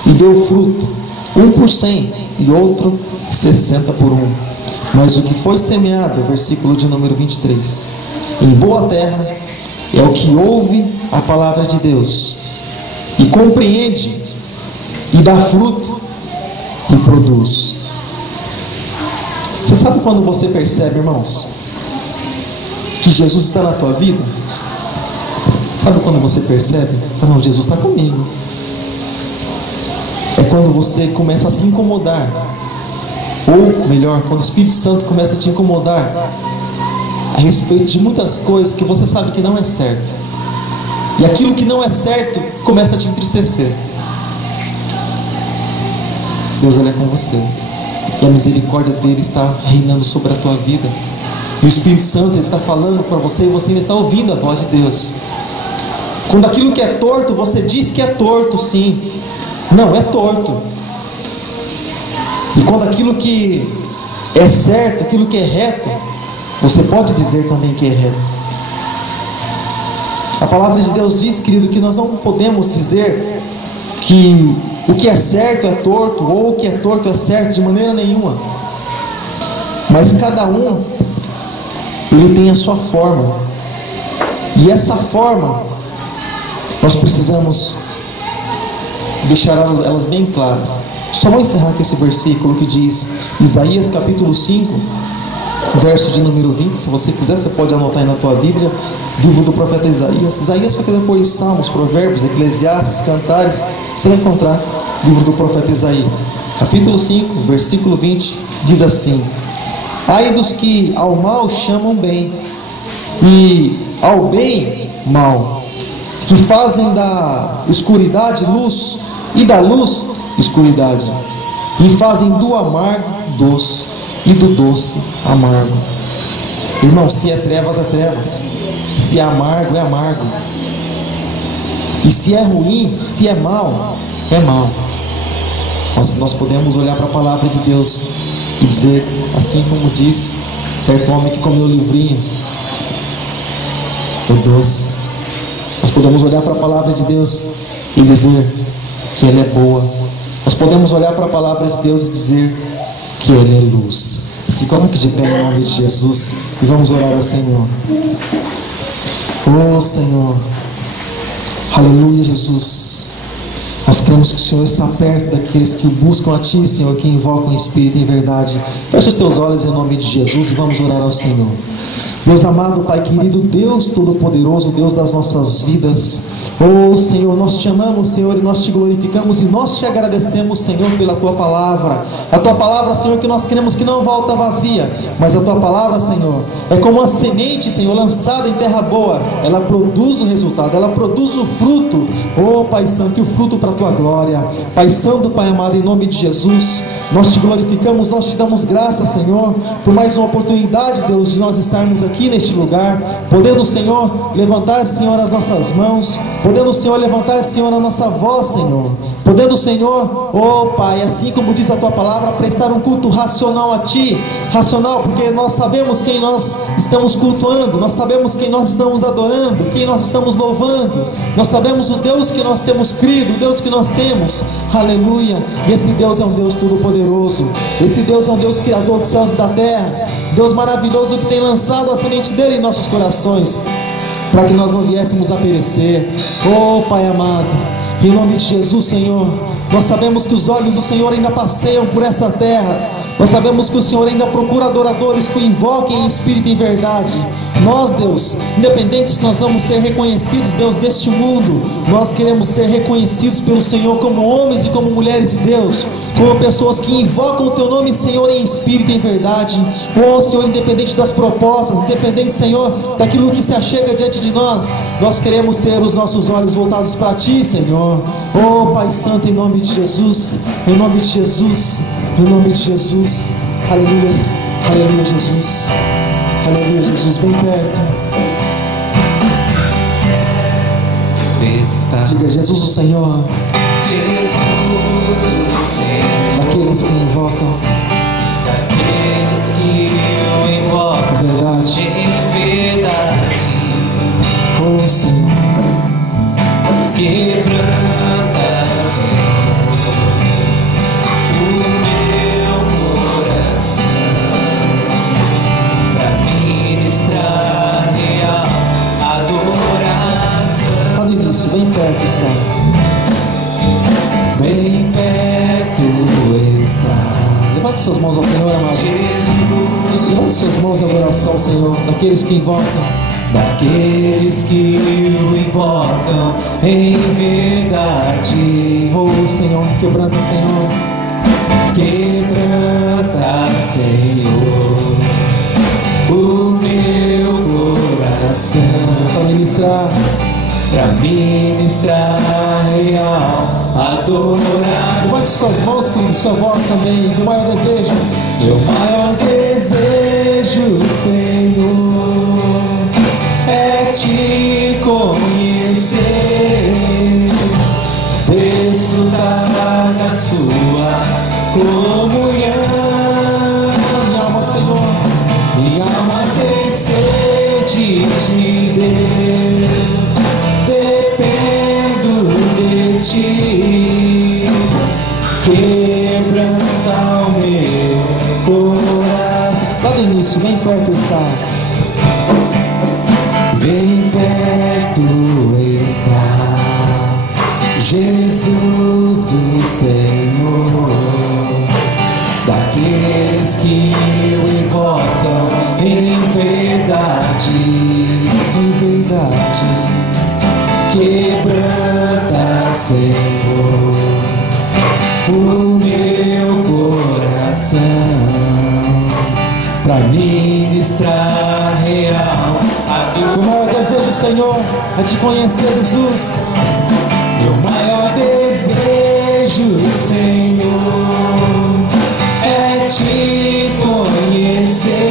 e deu fruto, 1 por 100 e outro 60 por 1. Mas o que foi semeado, versículo de número 23, em boa terra, é o que ouve a palavra de Deus e compreende e dá fruto e produz. Você sabe quando você percebe, irmãos, que Jesus está na tua vida? Sabe quando você percebe? Não, Jesus está comigo. É quando você começa a se incomodar, ou melhor, quando o Espírito Santo começa a te incomodar a respeito de muitas coisas que você sabe que não é certo, e aquilo que não é certo começa a te entristecer. Deus, Ele é com você, e a misericórdia dEle está reinando sobre a tua vida, e o Espírito Santo, Ele está falando para você, e você ainda está ouvindo a voz de Deus. Quando aquilo que é torto, você diz que é torto, sim, Não, é torto. E quando aquilo que é certo, aquilo que é reto, você pode dizer também que é reto. A palavra de Deus diz, querido, que nós não podemos dizer que o que é certo é torto, ou o que é torto é certo, de maneira nenhuma. Mas cada um, ele tem a sua forma. E essa forma, nós precisamos deixar elas bem claras. Só vou encerrar com esse versículo que diz, Isaías capítulo 5, verso de número 20. Se você quiser, você pode anotar aí na tua Bíblia. Livro do profeta Isaías. Isaías fica depois de Salmos, Provérbios, Eclesiastes, Cantares. Você vai encontrar livro do profeta Isaías. Capítulo 5, versículo 20. Diz assim: ai dos que ao mal chamam bem, e ao bem mal, que fazem da escuridade luz, e da luz escuridade, e fazem do amargo doce, e do doce amargo. Irmão, se é trevas, é trevas. Se é amargo, é amargo. E se é ruim, se é mal, é mal. Nós podemos olhar para a palavra de Deus e dizer, assim como diz certo homem que comeu o livrinho, é doce. Nós podemos olhar para a palavra de Deus e dizer que ela é boa. Nós podemos olhar para a palavra de Deus e dizer que ela é luz. Se coloque de pé em nome de Jesus e vamos orar ao Senhor. Oh Senhor, aleluia, Jesus. Nós cremos que o Senhor está perto daqueles que buscam a Ti, Senhor, que invocam em espírito e em verdade. Feche os teus olhos em nome de Jesus e vamos orar ao Senhor. Deus amado, Pai querido, Deus todo-poderoso, Deus das nossas vidas, oh Senhor, nós te amamos, Senhor, e nós te glorificamos e nós te agradecemos, Senhor, pela Tua palavra. A Tua palavra, Senhor, que nós queremos que não volta vazia, mas a Tua palavra, Senhor, é como uma semente, Senhor, lançada em terra boa. Ela produz o resultado, ela produz o fruto, oh Pai Santo, e o fruto para a Tua glória. Pai Santo, Pai amado, em nome de Jesus, nós te glorificamos, nós te damos graças, Senhor, por mais uma oportunidade, Deus, de nós estarmos aqui neste lugar, podendo, Senhor, levantar, Senhor, as nossas mãos, podendo, Senhor, levantar, Senhor, a nossa voz, Senhor, podendo, Senhor, oh Pai, assim como diz a Tua palavra, prestar um culto racional a Ti, racional, porque nós sabemos quem nós estamos cultuando, nós sabemos quem nós estamos adorando, quem nós estamos louvando, nós sabemos o Deus que nós temos crido, o Deus que nós temos, aleluia. E esse Deus é um Deus todo-poderoso, esse Deus é um Deus criador dos céus e da terra, Deus maravilhoso que tem lançado a semente dele em nossos corações, para que nós não viéssemos a perecer. Oh Pai amado, em nome de Jesus, Senhor, nós sabemos que os olhos do Senhor ainda passeiam por essa terra, nós sabemos que o Senhor ainda procura adoradores que o invoquem em espírito e em verdade. Nós, Deus, independentes nós vamos ser reconhecidos, Deus, deste mundo, nós queremos ser reconhecidos pelo Senhor como homens e como mulheres de Deus, como pessoas que invocam o Teu nome, Senhor, em espírito e em verdade. Oh Senhor, independente das propostas, independente, Senhor, daquilo que se achega diante de nós, nós queremos ter os nossos olhos voltados para Ti, Senhor. Oh Pai Santo, em nome de Jesus, em nome de Jesus, em nome de Jesus, aleluia, aleluia, Jesus. Aleluia, Jesus, bem perto. Diga, Jesus o Senhor. Jesus o Senhor. Daqueles que invocam. Daqueles que o invocam. Verdade. Em verdade. Oh Senhor. Quebranta, Senhor, o meu coração, pra ministrar real adoração. Lá no início, bem perto está. Bem perto está. Levante suas mãos ao Senhor, amado. Jesus, Levante suas mãos em adoração ao Senhor. Daqueles que invocam. daqueles que o invocam em verdade. Oh Senhor, quebranta, Senhor. Quebranta, Senhor, o meu coração, Para ministrar. pra ministrar real, adorar. Levante suas mãos, querido, sua voz também. Meu maior desejo. Meu maior desejo, Senhor, é Te conhecer, desfrutar de Deus, dependo de ti. Quebranta o meu coração. Lá do início, bem perto está. Bem perto está Jesus, o Senhor, daqueles que o invocam em verdade, Em verdade, quebranta, Senhor, o meu coração, pra ministrar real a tua. o maior desejo, Senhor, é te conhecer, Jesus. Meu maior desejo, Senhor, é te conhecer,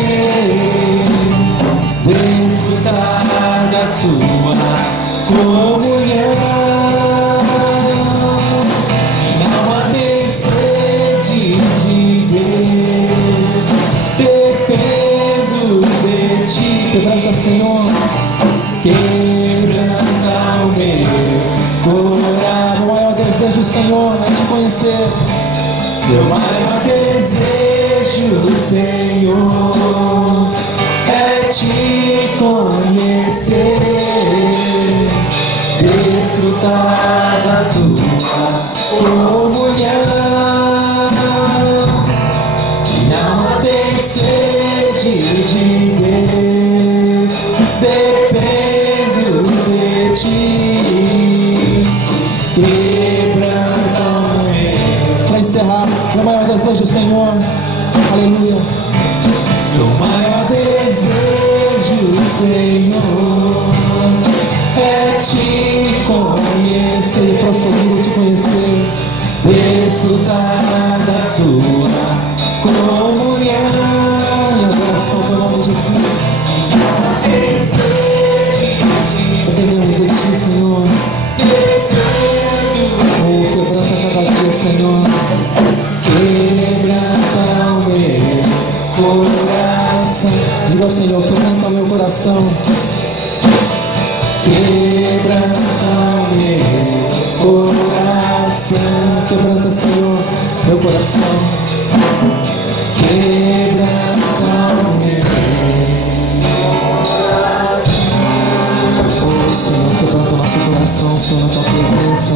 desfrutar da sua comunhão. Não há sede de Deus, dependo de ti. Quebranta, Senhor. Quebranta o meu coração. O maior desejo, Senhor, é te conhecer. Meu maior desejo, Senhor, é te conhecer, desfrutar da sua comunhão. Não tem sede de Deus, dependo de ti. Quebranta o meu. Para encerrar, meu maior desejo, Senhor. Aleluia. Meu maior desejo, Senhor, é te conhecer, Prosseguir te conhecer. desfrutar da sua comunhão. Em adoração pelo nome de Jesus. Dependemos de ti, Senhor. Oh, quebranta cada dia, Senhor. Quebranta o meu coração. Diga ao Senhor, quebranta o meu coração. Quebranta o meu coração. Quebranta, Senhor, meu coração. Quebranta o meu Oh, Senhor, quebranta nosso coração, Senhor, na tua presença.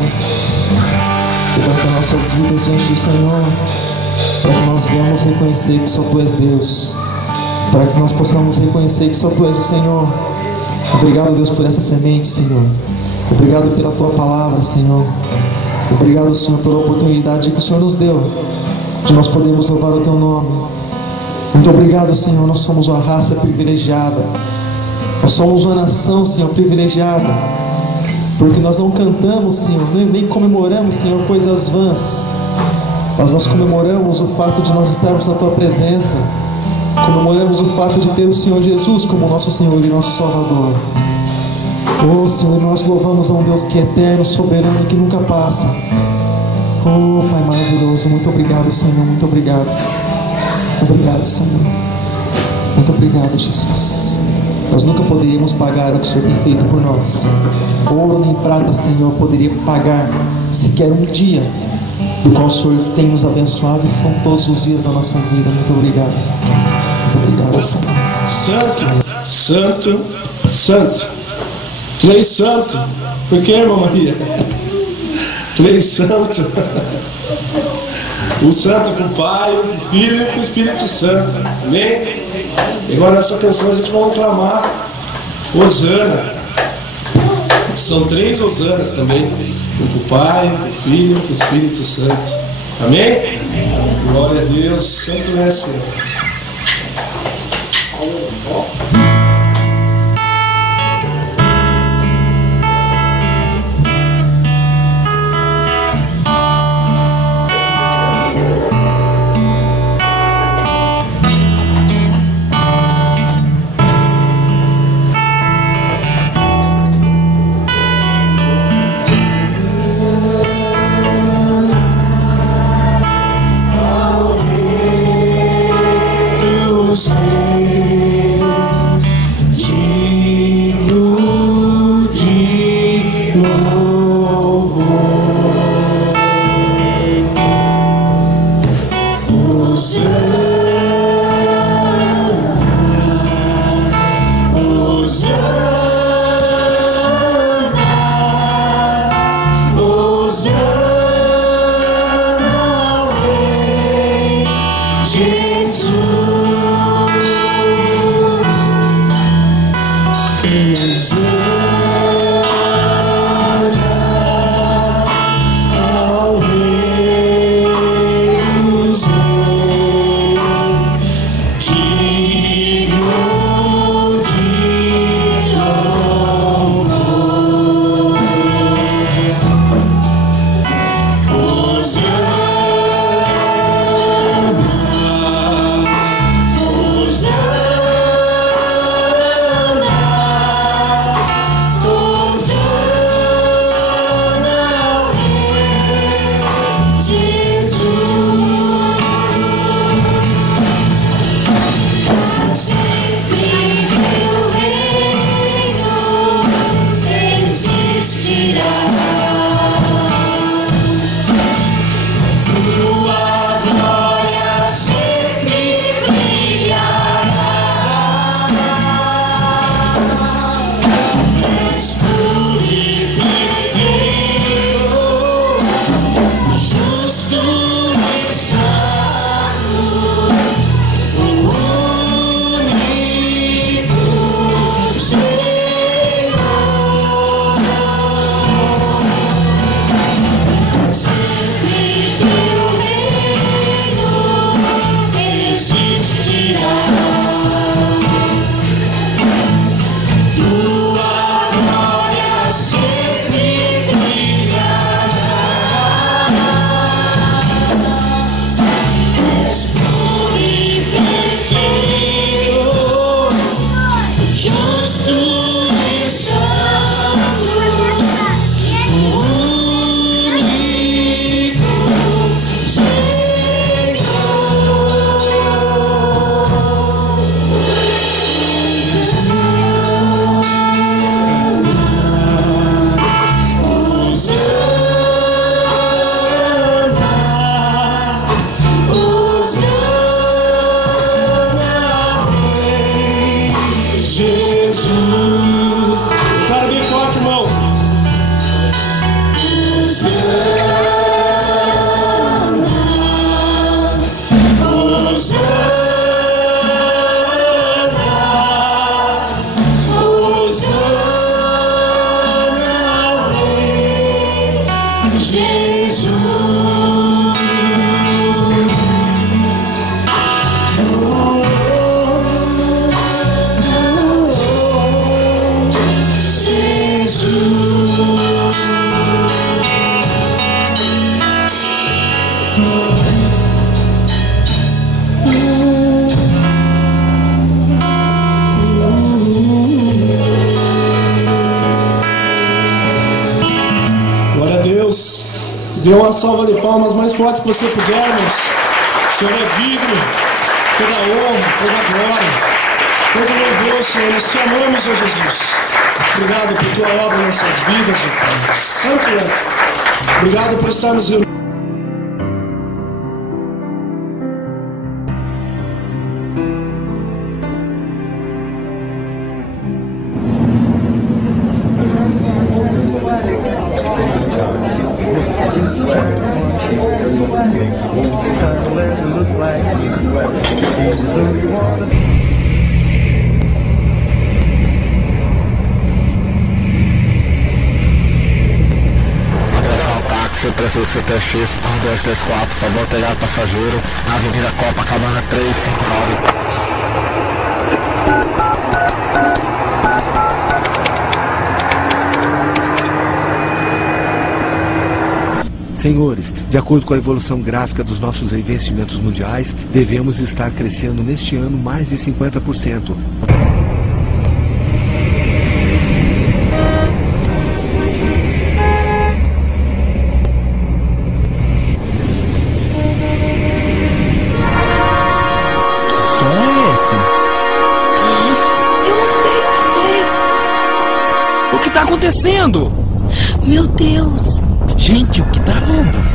Quebranta nossas vidas diante do Senhor, para que nós venhamos reconhecer que só tu és Deus, para que nós possamos reconhecer que só tu és o Senhor. Obrigado, Deus, por essa semente, Senhor. Obrigado pela tua palavra, Senhor. Obrigado, Senhor, pela oportunidade que o Senhor nos deu de nós podermos louvar o teu nome. Muito obrigado, Senhor. Nós somos uma raça privilegiada. Nós somos uma nação, Senhor, privilegiada, porque nós não cantamos, Senhor, nem comemoramos, Senhor, coisas vãs, mas nós comemoramos o fato de nós estarmos na tua presença. Comemoramos o fato de ter o Senhor Jesus como nosso Senhor e nosso Salvador. Oh, Senhor, nós louvamos a um Deus que é eterno, soberano e que nunca passa. Oh, Pai maravilhoso, muito obrigado, Senhor, muito obrigado. Obrigado, Senhor. Muito obrigado, Jesus. Nós nunca poderíamos pagar o que o Senhor tem feito por nós. Ouro nem prata, Senhor, poderia pagar sequer um dia do qual o Senhor tem nos abençoado, e são todos os dias da nossa vida. Muito obrigado. Muito obrigado, Senhor. Santo, santo, santo. Três santos. Por que, irmã Maria? Três santos. O santo com o Pai, com o Filho e com o Espírito Santo. Amém? E agora nessa canção a gente vai clamar Hosana. São três Hosanas também. Um para o Pai, um para o Filho e para o Espírito Santo. Amém? Glória a Deus. Santo é Senhor. Cara, bem forte, irmão. Dê uma salva de palmas mais forte que você puder, irmãos. O Senhor é digno, toda honra, toda glória, todo louvor, Senhor. Nós te amamos, ó Jesus. Obrigado por tua obra em nossas vidas, ó Pai. Santo és. Obrigado por estarmos reunidos. Prefixo TX 1234, favor pegar passageiro na Avenida Copacabana 359. Senhores, de acordo com a evolução gráfica dos nossos investimentos mundiais, devemos estar crescendo neste ano mais de 50%. O que está acontecendo? Meu Deus! Gente, o que está vendo?